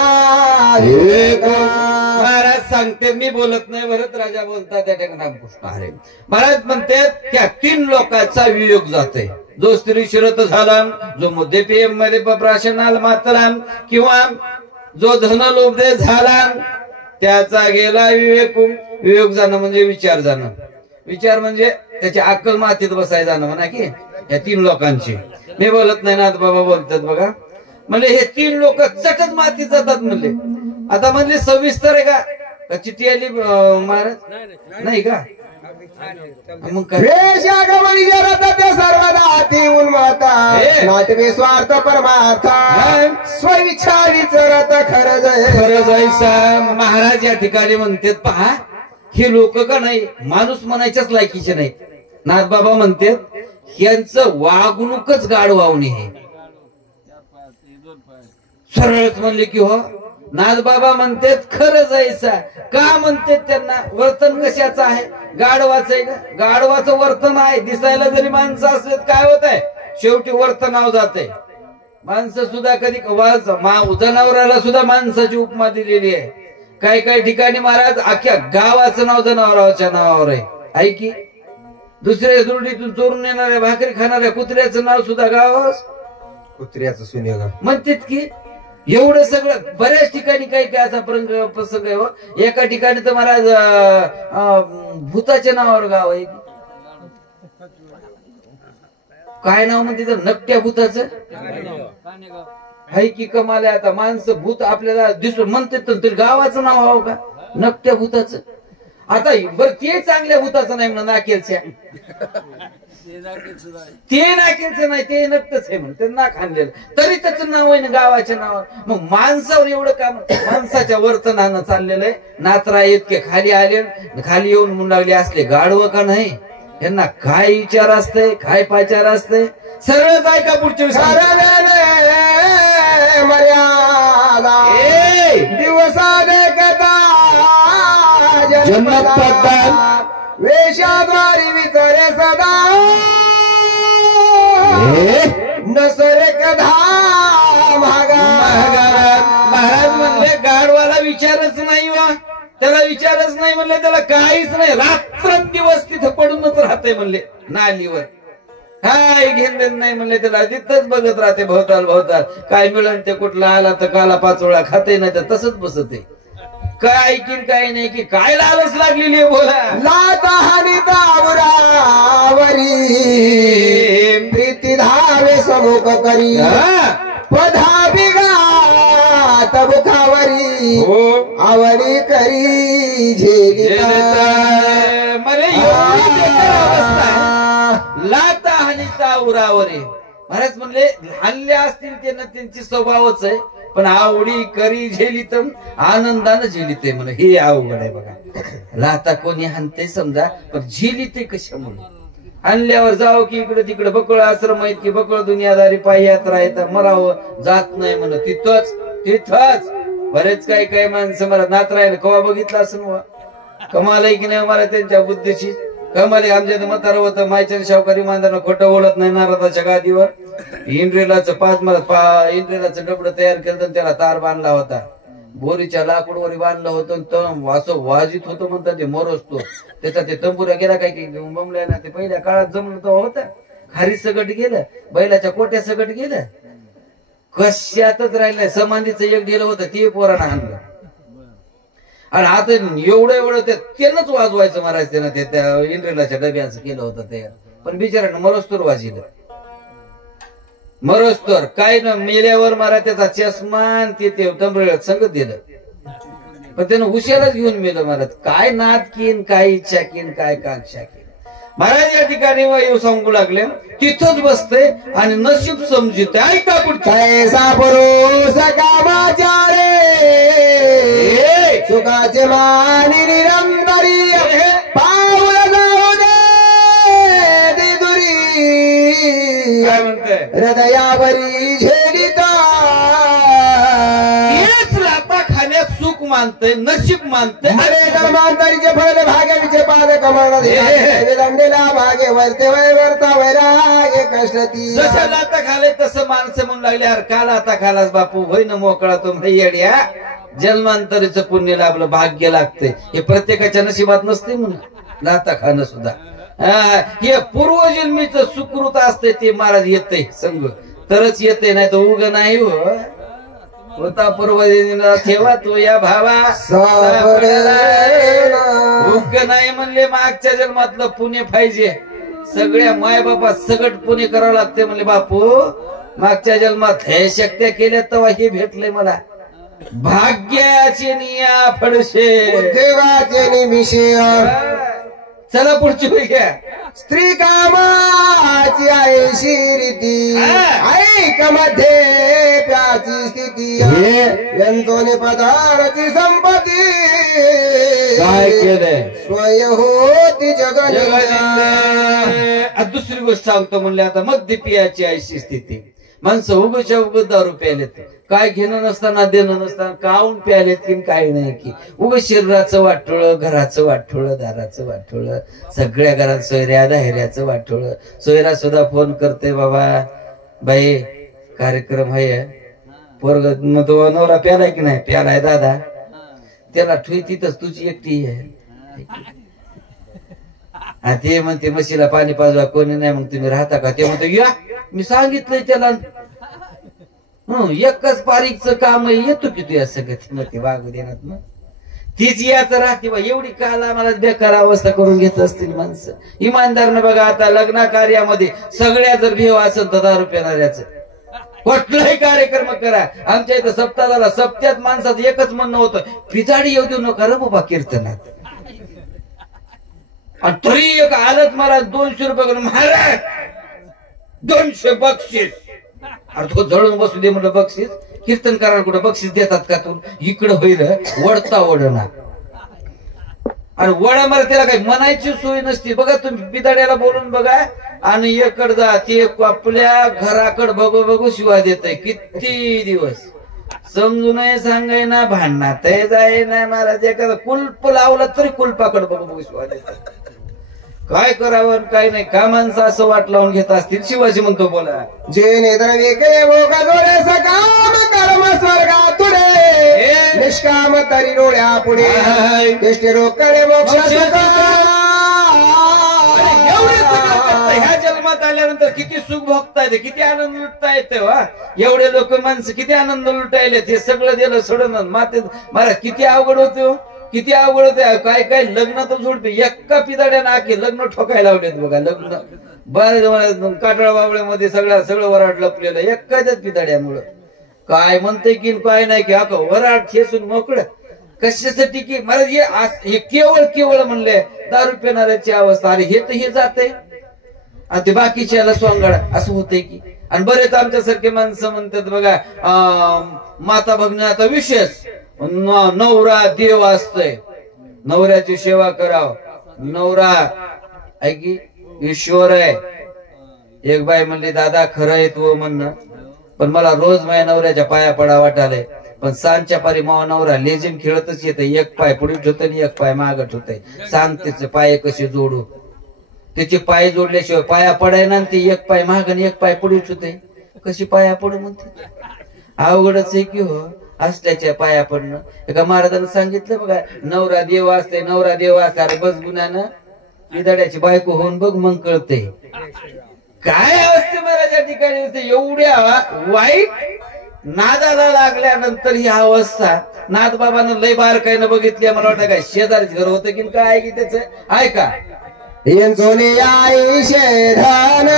महाराज सांगते, मी बोलत नाही, भरत राजा बोलतात त्या ठिकाणी रामकृष्ण हरी. महाराज म्हणते त्या 3 लोकांचा वियोग जाते. जो स्त्री शिरत झाला, जो मुद्दे पीएम मध्ये प्राशनाला मातला, किंवा जो धनलोभे झाला त्याचा गेला विवेक. विवेक जाणं म्हणजे विचार जाणं. विचार म्हणजे त्याची अक्कल मातीत बसाय जाणं म्हणा की या 3 लोकांची. मी बोलत नाही ना, बाबा बोलतात बघा. म्हणजे हे 3 लोक चटच मातीत जातात म्हणले. आता म्हणले सविस्तर आहे का चिठ्ठी आली महाराज नाही का, मग काय सर्वदा ती उन्माता नाटवे स्वार्थ परमार्था स्वइच्छा विचारत खरं जायचा. महाराज या ठिकाणी म्हणतात, पहा हे लोक का नाही माणूस म्हणायच्याच लायकीचे नाहीत. नाथबाबा म्हणतात यांचं वागणूकच गाढवावणी आहे. सरळच म्हणले की हो. नाथबाबा म्हणतात खरं जायचा. का म्हणतात त्यांना, वर्तन कशाचं आहे, गाढवाचं आहे का. गाढवाचं वर्तन आहे. दिसायला जरी माणसं असले काय होत आहे, शेवटी वर्तनाव जाते. माणसं सुद्धा कधी जनावराला सुद्धा माणसाची उपमा दिलेली आहे. काही काही ठिकाणी महाराज अख्ख्या गावाचं नाव जनावराच्या नावावर आहे की. दुसऱ्या दुर्डीतून चोरून येणाऱ्या भाकरी खाणाऱ्या कुत्र्याचं नाव सुद्धा गावास कुत्र्याचं सुनेगा म्हणतात की. एवढं सगळं बऱ्याच ठिकाणी काही काय असा प्रसंग आहे हो. एका ठिकाणी तर महाराज भूताच्या नावावर गाव आहे. काय नाव म्हणते तर नकट्या भूताचं आहे की. कमाल आहे. आता माणसं भूत आपल्याला दिसून म्हणतात तर गावाचं नाव हवं का नकट्या भूताचं. आता बरं ते चांगल्या भूताचं नाही म्हणून नाकेलच्या, ते नाकेलचं नाही, ते नक्तच आहे म्हणून ते नाक आणलेलं, तरी त्याचं नाव आहे ना गावाच्या नावावर. मग माणसावर एवढं काम माणसाच्या वर्तनानं चाललेलं आहे. नात्रा इतके खाली आले, खाली येऊन म्हणू लागले असले गाढवं का नाही, यांना काय विचार असते, काय पाचार असते. सरळ जाय का पुढच्या मर्यादा दिवसा देखता वेशाद्वारी विचारे सदा नसरे कधा महाराज म्हणले गाढवाला विचारच नाही वा, त्याला विचारच नाही म्हणले, त्याला काहीच नाही, रात्रंदिवस तिथं पडूनच राहते म्हणले नालीवर. काय घेण नाही म्हणले, त्याला तिथंच बघत राहते भोवताल भोवताल. काय मिळून ते कुठला आला तर काला पाचोळा खाते, नाही तर तसंच बसते. काय की काय नाही की काय लालच लागलेली आहे बोला. लाता हानी तावरावरी प्रीती धावे समुख करी पधा बिगात बुखावरी आवरी करी झेलिता. मरे एवढी बेकार अवस्था आहे. लाता हानी उरावर आहे. महाराज म्हणले हल्ले असतील त्यांना त्यांची स्वभावच आहे, पण आवडी करी झेली तर आनंदानं झेलिते म्हणे. हे अवघड आहे बघा. लाता कोणी हाणते समजा, पण झेलिते कशामुळे? आणल्यावर जाव की इकडे तिकडे बकळ आश्रम आहेत की बकळ दुनियादारी पायी यात्रा येतात, मरावं जात नाही म्हण. तिथंच बरेच काही माणसं मला नात राहिले कवा बघितलं असं कमाल आहे की नाही मला त्यांच्या बुद्धीची कमाल. आमच्या म्हातारं होतं मायच्या शावकारी मांजरानं खोटं बोलत नाही नारदाच्या गादीवर. इंद्रेलाचं डबडं तयार केलं, त्याला तार बांधला होता, बोरीच्या लाकूडवर बांधलं होतं, असं वाजित होतं म्हणतात ते मोरसतो. त्याचा ते तंबुरा गेला काय की बमल्याला ते पहिल्या काळात जमलं तो होता. खारी सगट गेलं, बैलाच्या कोट्या सगट गेलं, कशातच राहिलंय. समाधीचं एक गेलं होतं ते पोरानं आणलं. आणि आता एवढं त्यानंच वाजवायचं महाराज त्यानं ते त्या इंद्रेलाच्या डब्याचं केलं होतं ते. पण बिचारानं मरोस्तोर वाजिलं. मरोस्तोर काय ना मेल्यावर मारा त्याचा चष्मा ते तंबरेळ्यात संगत दिलं, पण त्यानं उशालाच घेऊन मेलं महाराज. काय नाद कीन, काय इच्छा कीन, काय कांक्षा कीन. महाराज या ठिकाणी येऊ सांगू लागले, तिथंच बसते आणि नशीब समजित. ऐका पुढे सुखाचे मानी निरंतरी पावलं जाऊ दे दुरी हृदयावरी झेलिता. हेच लाता खाण्यात सुख मानते, नशीब मानते. अरे धर्मांतरीचे फळले भाग्याचे पाद कमळला भागे वरते वय वरता वैरागे कष्टती. जसं लाता खाले तसं माणसं म्हणू लागले, अरे का लाता खालास बापू, होय ना मोकळा तो येड्या. जन्मांतरीचं पुण्य लाभलं, भाग्य लागतंय. हे प्रत्येकाच्या नशिबात नसते म्हणून लाता खाणं सुद्धा. हे पूर्वजन्मीचं सुकृत असतंय ते महाराज येतंय संग तरच येते, नाही तर उग नाही होता पूर्वजन्मीला ठेवा तो या भावा. उग नाही म्हणले मागच्या जन्मातलं पुण्य पाहिजे. सगळ्या मायबापात सगट पुण्य करावं लागते म्हणले बापू. मागच्या जन्मात हे शक्य केल्या तेव्हा हे भेटले मला. भाग्याचे निया फडशे देवाचे निमिषे. चला पुढची वेळ घ्या. स्त्री कामाची ऐशी रीती ऐक मध्ये प्याची स्थिती यंतोने पदार्थाची संपत्ती काय केलंय स्वय होती जगनिंदा. दुसरी गोष्ट सांगतो म्हणले आता मद्य पियाची ऐशी स्थिती. माणसं उगच्या उगत दारू प्यायलेत, काय घेणं नसताना देणं नसताना काऊन प्यायलेत की काय नाही की उग शरीराचं वाटोळ, घराचं वाटोळ, दाराचं वाटोळ, सगळ्या घरात सोयऱ्या दाहेऱ्याचं वाटोळ. सोयरा सुद्धा फोन करते, बाबा बाई कार्यक्रम आहे, पोरग मग तो नवरा प्यालाय की नाही, प्यालाय दादा, त्याला ठुई तिथंच तुझी एकटी आहे. ते म्हणते म्हशीला पाणी पाजवा कोणी नाही, मग तुम्ही राहता का? ते म्हणतो या मी सांगितलंय त्याला, एकच पारीकचं काम येतो की तू या सगळं ते वागू देणार मग तीच याच राहते. एवढी काल आम्हाला बेकार अवस्था करून घेत असतील माणसं. इमानदारनं बघा आता लग्न कार्यामध्ये सगळ्या जर भेव असेल तर 10 रुपयाचं कुठलाही कार्यक्रम करा. आमच्या इथं सप्ताह झाला, सप्त्यात माणसाचं एकच म्हणणं होतं, पिताडी येऊ देऊ नका रे बाबा कीर्तनात. आणि तरी एक आलत मला 200 रुपये करून, महाराज 200 बक्षीस. अरे तो जळून बसू दे म्हणलं बक्षीस. कीर्तन करायला कुठं बक्षीस देतात का? तू इकडं होईल वडता वडना. आणि वडा मला त्याला काही म्हणायची सोय नसती. बघा तुम्ही पिदाड्याला बोलून बघा आणि एकड जा, ते आपल्या घराकड बघू बघू शिवाय देतय किती दिवस. समजून सांगाय ना, भांडणात जाय ना महाराज. एखादा कुलप लावला तरी कुलपाकड बघू बघू शिवाय देतात. काय करावं काय नाही. का माणसं असं वाट लावून घेत असतील? शिवाजी म्हणतो बोला, जे नेत्र वेके भोगा जोडे सकाम कर्म स्वर्गा तुडे निष्काम तरी डोळ्या पुढे तेष्टे रोकडे मोक्ष सुखा. ह्या जन्मात आल्यानंतर किती सुख भोगता येते, किती आनंद लुटता येते. एवढे लोक माणसं किती आनंद लुटायले. ते सगळं दिलं सोडून माते मला किती अवघड होते, किती अवघड होते. काय काय लग्न तर जोडते एका पिदाड्यानं आखी लग्न ठोकायला लावलेत बघा. लग्न बरं काटळा बावळ्यामध्ये सगळं वराड लपलेलं एखाद्याच पिदाड्यामुळं. काय म्हणते की काय नाही की अका वराड ठेसून मोकळं कशासाठी की मला हे केवळ म्हणले दारू पिणाऱ्याची अवस्था. अरे हे तर हे जाते. आणि ते बाकीच्या याला स्वांगड असं होतंय की. आणि बरेच आमच्यासारखे माणसं म्हणतात बघा माता भगिनी आता विशेष नवरा देव असतोय, नवऱ्याची सेवा कराव, नवरा ऐकी ईश्वर आहे. एक बाई म्हणली दादा खरं आहे तू म्हणणं, पण मला रोज माझ्या नवऱ्याच्या पाया पडा वाटालय, पण सांजच्या पारी मावा नवरा लेझिम खेळतच येते, एक पाय पुढे ठेवतोय आणि एक पाय मागत होतय. सांग त्याचे पाय कसे जोडू, त्याचे पाय जोडल्याशिवाय पाया पडाय ना, ते एक पाय माग आणि एक पाय पुढे ठेवतोय, कशी पाया पडू म्हणते. अवघडच आहे की हो असल्याच्या पाया पडणं. एका महाराजांनी सांगितलं बघा नवरा देव असते, नवरा देव असते. अरे बस गुन्ह्यानं विदाड्याची बायको होऊन बघ मग कळते काय अवस्थे महाराज या ठिकाणी. एवढ्या वाईट नादाला लागल्यानंतर ही अवस्था नाथ बाबानं लय बारकाईनं बघितली. मला वाटतं काय शेजारीच घर होतं की काय की त्याच आहे का शेधन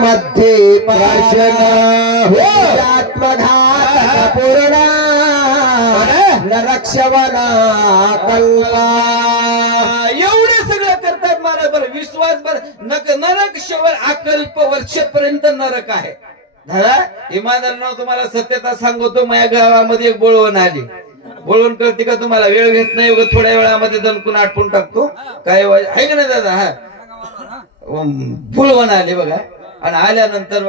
मध्ये आत्मघात पूर्ण रक्षवना कल्पा. एवढे सगळं करतात महाराज. बरं विश्वास बरं नरक शेवट अकल्प वर्षपर्यंत नरक आहे. दादा इमानदार तुम्हाला सत्यता सांगतो, माझ्या गावामध्ये एक बोळवण आली. बोलवून करते का तुम्हाला वेळ घेत नाही, थोड्या वेळामध्ये दणकून आटपून टाकतो काय आहे का नाही दादा. हा बोलवण आले बघा. आणि आल्यानंतर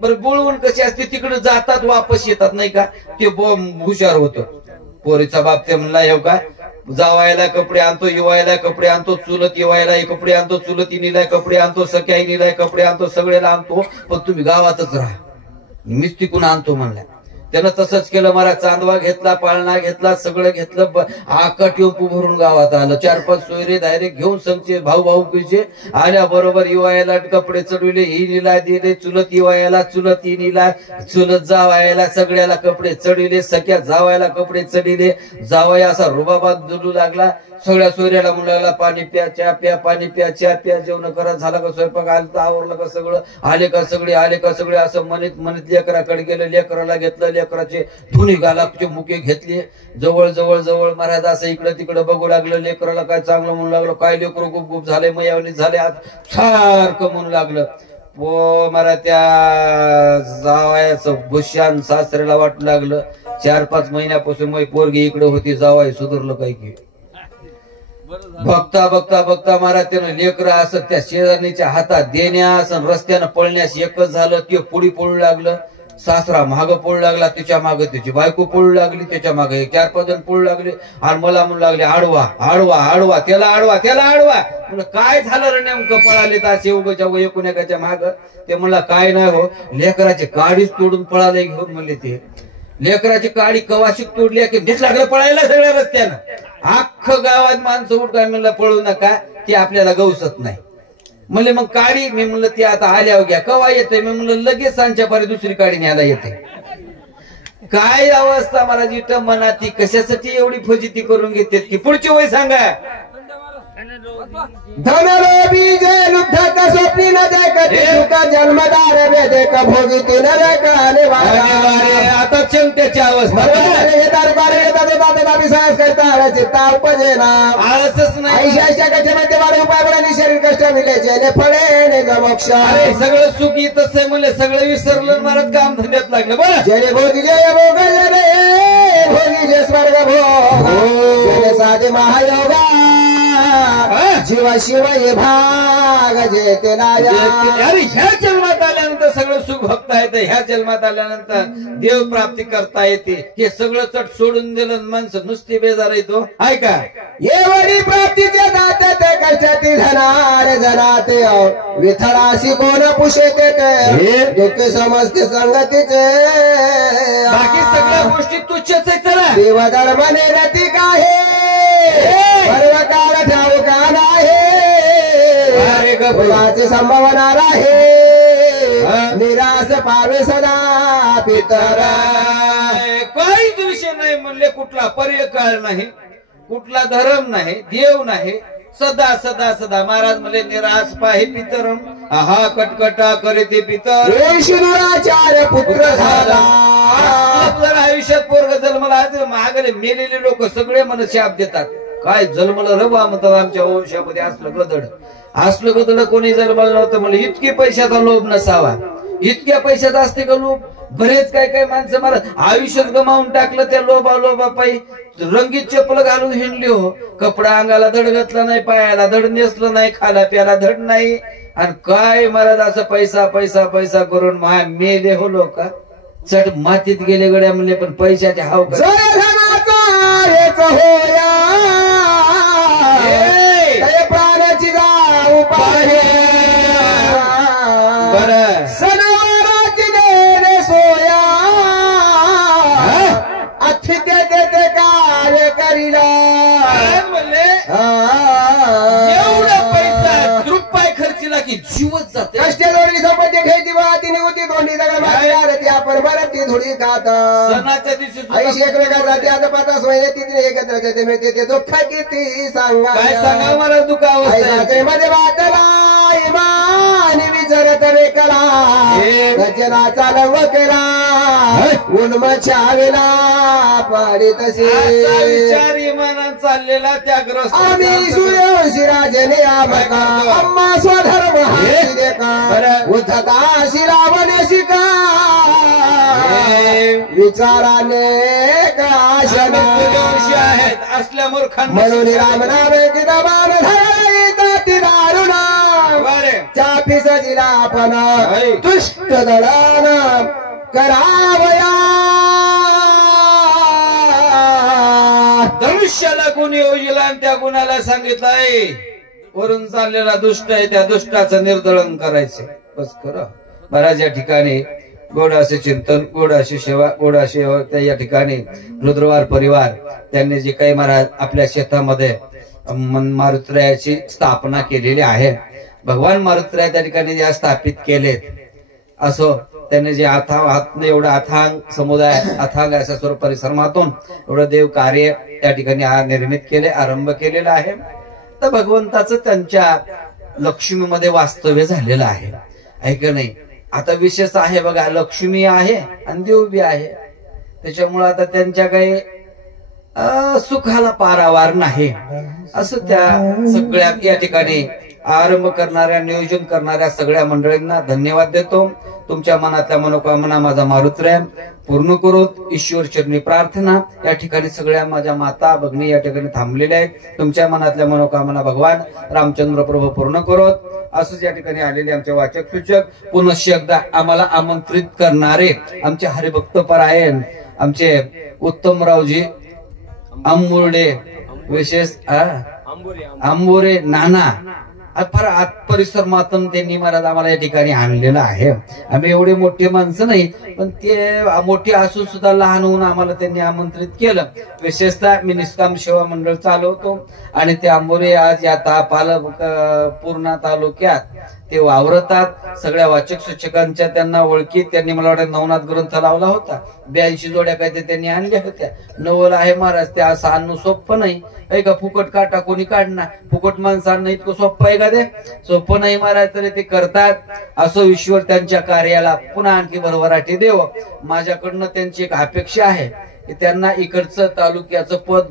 बरं बोलवण कशी असते तिकडे जातात वापस येतात नाही का, ते हुशार होतं. पोरीचा बाप ते म्हणला येऊ का जावायला कपडे आणतो, युवायला कपडे आणतो, चुलत युवायला कपडे आणतो, चुलतीनीला कपडे आणतो, सख्याईनीला कपडे आणतो, सगळ्याला आणतो, पण तुम्ही गावातच राहा, मीच तिकून आणतो म्हणला. त्यानं तसंच केलं. मला चांदवा घेतला, पाळणा घेतला, सगळं घेतलं, आकट टेम्पो भरून गावात आलं. 4-5 सोयरे डायरेक्ट घेऊन संगचे भाऊ भाऊकीचे आल्या बरोबर युवायला कपडे चढविले, हिनीला दिले, चुलत युवायला, चुलत हिनीला, चुलत जावायला सगळ्याला कपडे चढविले, सख्या जावायला कपडे चढविले. जावाय असा रुबाबात जुलू लागला. सगळ्या सोयऱ्याला मुलाला पाणी प्या, चहा प्या, पाणी प्या, चहा प्या, जेवण करा, झाला का स्वयंपाक, आलं आवरलं का सगळं, आले का सगळे, आले का सगळे, असं म्हणत म्हणत लेकराकडे गेलं. लेकराला घेतलं, लेकराचे धुनी घालाचे मुके घेतले. जवळ जवळ जवळ महाराज असं इकडं तिकडं बघू लागलं. लेकराला काय चांगलं म्हणू लागलं, काय लेकरं गुप गुप झाले, मयावणी झाले, आज सारखं म्हणू लागलं. मला त्या जावयाचं भुशान सासऱ्याला वाटू लागलं 4-5 महिन्यापासून मग पोरगी इकडे होती, जावाय सुधारलं काय की. बघता बघता बघता महाराज त्यानं लेकरं असं त्या शेजारणीच्या हातात देण्यास रस्त्यानं पळण्यास एकच झालं. ते पुढी पळू लागलं, सासरा मागं पळू लागला, त्याच्या मागं त्याची बायको पळू लागली, त्याच्या मागे 4-5 जण पळू लागले. आणि मला म्हणू लागले आडवा आडवा आडवा, त्याला आडवा त्याला आडवा. म्हणलं काय झालं रे नेमकं पळाले तास उगाच्या एकूण एकाच्या माग. ते म्हणला काय नाही हो, लेकराचे काडीच तोडून पळाले घेऊन. म्हणले ते लेकराची काडी कवाशी तोडली की नीट लागलं पळायला सगळ्या रस्त्यानं. अख्खं गावात माणसं उठकाय म्हणलं पळू नका, ते आपल्याला गवसत नाही. म्हणले मग काडी, मी म्हणलं ती आता आल्यावर घ्या, कवा येते, मी म्हणलं लगेच सांच्या पारी दुसरी काडी न्यायला येते. काय अवस्था मला जिथं मनाती कशासाठी एवढी फजिती करून घेते की. पुढची वय सांगा. धनलोभी जय लुब्धक स्वप्नी न जय कटियुग जन्मदार वेदक भोगिती नरक निवारे. आता चिंतेची अवस्था विश्वास करता चित्ता उपजेना आळसच नाही. ऐशाच्या गजमध्ये वाढ उपाय शरीर कष्ट मिळायचे फळे मोक्ष. अरे सगळं सुख इथंच आहे म्हणले, सगळं विसरलं महाराज काम धंद्यात लागलं. बरं जय भोगी जय भोग जय भोगी जय स्वर्ग भोग जय साधे महायोगा जीवा शिवाय भाग जे ते अरे ह्या जन्मात आल्यानंतर सगळं सुख भोगता येते, ह्या जन्मात आल्यानंतर देव प्राप्ती करता येते. हे सगळं चट सोडून दिलं माणसं नुसती बेजार येतो. ऐका एवढी प्राप्तीचे दाते ते कष्टाती धनार जनाते विठ्ठलाशी कोण पुषेते ते दुःख समजते संगतीचे. बाकी सगळ्या गोष्टी तुच्छच आहे. चला देव धर्म नेरती काहे सर्व काळ ठाऊ का आहे फुलाची संभावना आहे निराश पावे सदा पितरा. काहीच विषय नाही म्हणले, कुठला पर्याय काळ नाही, कुठला धर्म नाही, देव नाही, सदा सदा सदा. महाराज म्हणले निराश पाहे पितरम हा कटकटा करे ते पितर. शिवराचार्य पुत्र झाला जर आयुष्यात पोरग जन्मला महागले मेलेले लोक सगळे मन शाप देतात. काय जन्मला रवा म्हणतात आमच्या वंशामध्ये असलं गदड. असलं गदड कोणी जन्माला नव्हतं म्हणलं. इतके पैशाचा लोभ नसावा. इतक्या पैशाचा असते का लोभ? बरेच काय काय माणसं मला आयुष्यात गमावून टाकलं त्या लोभापायी. रंगीत चप्पल घालून हिंडली हो, कपडा अंगाला धड घातला नाही, पायाला धड नेसलं नाही, खाला प्याला धड नाही, आणि काय महाराज असं पैसा पैसा पैसा करून मेले हो लोक. चट मातीत गेले गड्या म्हणले, पण पैशाचे हाव प्राणाची जाऊ पाहे बरं सणवाराची देणे सोया अथिते ते कार्य करीला म्हणले. एवढा पैसा रुपये खर्चीला की जीवच जाते. कष्ट जोडली संपत्ती ठेवती बा तिने होती दोन्ही दगड आपण बरं ती थोडी खात सणाच्या दिवशी ऐशी एकमेकात जाते. आता 50 महिने तिथे एकत्र येते मिळते ते दुःख किती सांगा. काय सांगा मला दुःख अवस्था मध्ये वाटला इमान विचारत रे कला रचना चालव केला उन्मछावेला पाडी तसे विचार इमानात चाललेला त्या ग्रस्त आम्ही सूर्यवंशी राजने आमका अम्मा स्वधर्म हाती देखा उद्धता शिरावणे शिका विचाराने सूर्यवंशी आहेत असल्या मूर्खांना म्हणून रामनाम किताबान धरायचा ती दारुणा चापी सजिला आपण दुष्ट दळान करावया. धनुष्याला गुण योजिला आणि त्या गुणाला सांगितलं आहे वरून चाललेला दुष्ट आहे त्या दुष्टाचं निर्दळन करायचं. बस खरं. महाराज या ठिकाणी गोड असे चिंतन, गोड अशी सेवा, गोड अशी या ठिकाणी रुद्रवार परिवार त्यांनी जे काही महाराज आपल्या शेतामध्ये मारुतीरायाची स्थापना केलेली आहे. भगवान मारुतीराय त्या ठिकाणी ज्या स्थापित केलेत असो त्यांनी जे एवढा अथांग समुदाय अथांग अशा सर्व परिश्रमातून एवढं देव कार्य त्या ठिकाणी निर्मित केले, आरंभ केलेला आहे. तर भगवंताचं त्यांच्या लक्ष्मीमध्ये वास्तव्य झालेलं आहे. ऐक नाही. आता विशेष आहे बघा, लक्ष्मी आहे आणि देव बी आहे. त्याच्यामुळे आता त्यांच्या काही सुखाला पारावार नाही. असं त्या सगळ्या या ठिकाणी आरंभ करणाऱ्या नियोजन करणाऱ्या सगळ्या मंडळींना धन्यवाद देतो. तुमच्या मनातल्या मनोकामना माझा मारुतीराय पूर्ण करोत ईश्वर चरणी प्रार्थना. या ठिकाणी सगळ्या माझ्या माता भगिनी या ठिकाणी थांबलेल्या आहेत. तुमच्या मनातल्या मनोकामना भगवान रामचंद्र प्रभू पूर्ण करोत. असंच या ठिकाणी आलेले आमचे वाचक सूचक पुनश्च एकदा आम्हाला आमंत्रित करणारे आमचे हरिभक्त परायण आमचे उत्तमरावजी आंबुर्डे विशेष आंबोरे नाना फार आत परिश्रमातून त्यांनी महाराज आम्हाला या ठिकाणी आणलेलं आहे. आम्ही एवढे मोठे माणसं नाही पण ते मोठे असून सुद्धा लहान होऊन आम्हाला त्यांनी आमंत्रित केलं. विशेषतः मी निष्काम सेवा मंडळ चालवतो आणि ते आंबोरे आज या पूर्णा तालुक्यात ते वावरतात. सगळ्या वाचक शिक्षकांच्या त्यांना ओळखी त्यांनी मला वाटतं नवनाथ ग्रंथ लावला होता. 82 जोड्या काय ते त्यांनी आणल्या होत्या. नवल आहे महाराज ते असं आणणं सोपं नाही. का फुकट काटा कोणी काढणार फुकट माणसांना इतकं सोपं आहे का ते? सोपं नाही महाराज. तरी ते करतात. असं ईश्वर त्यांच्या कार्याला पुन्हा आणखी भरभराटी देव. माझ्याकडनं त्यांची एक अपेक्षा आहे की त्यांना इकडचं तालुक्याचं पद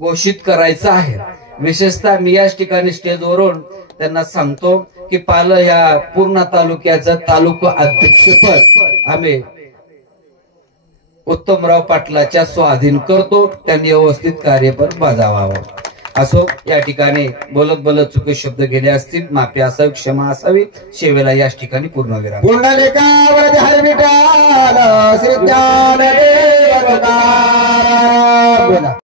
घोषित करायचं आहे. विशेषतः मी याच ठिकाणी स्टेजवरून त्यांना सांगतो की पाल ह्या पूर्ण तालुक्याचं तालुका अध्यक्षपद आम्ही उत्तमराव पाटलाच्या स्वाधीन करतो. त्यांनी व्यवस्थित कार्यपद बजावावं. असो या ठिकाणी बोलत बोलत चुकी शब्द गेले असतील माफी असावी, क्षमा असावी. सेवेला याच ठिकाणी पूर्णविराम. पुंडलिकावरती हरिविठाल श्री ज्ञानदेव तुकाराम.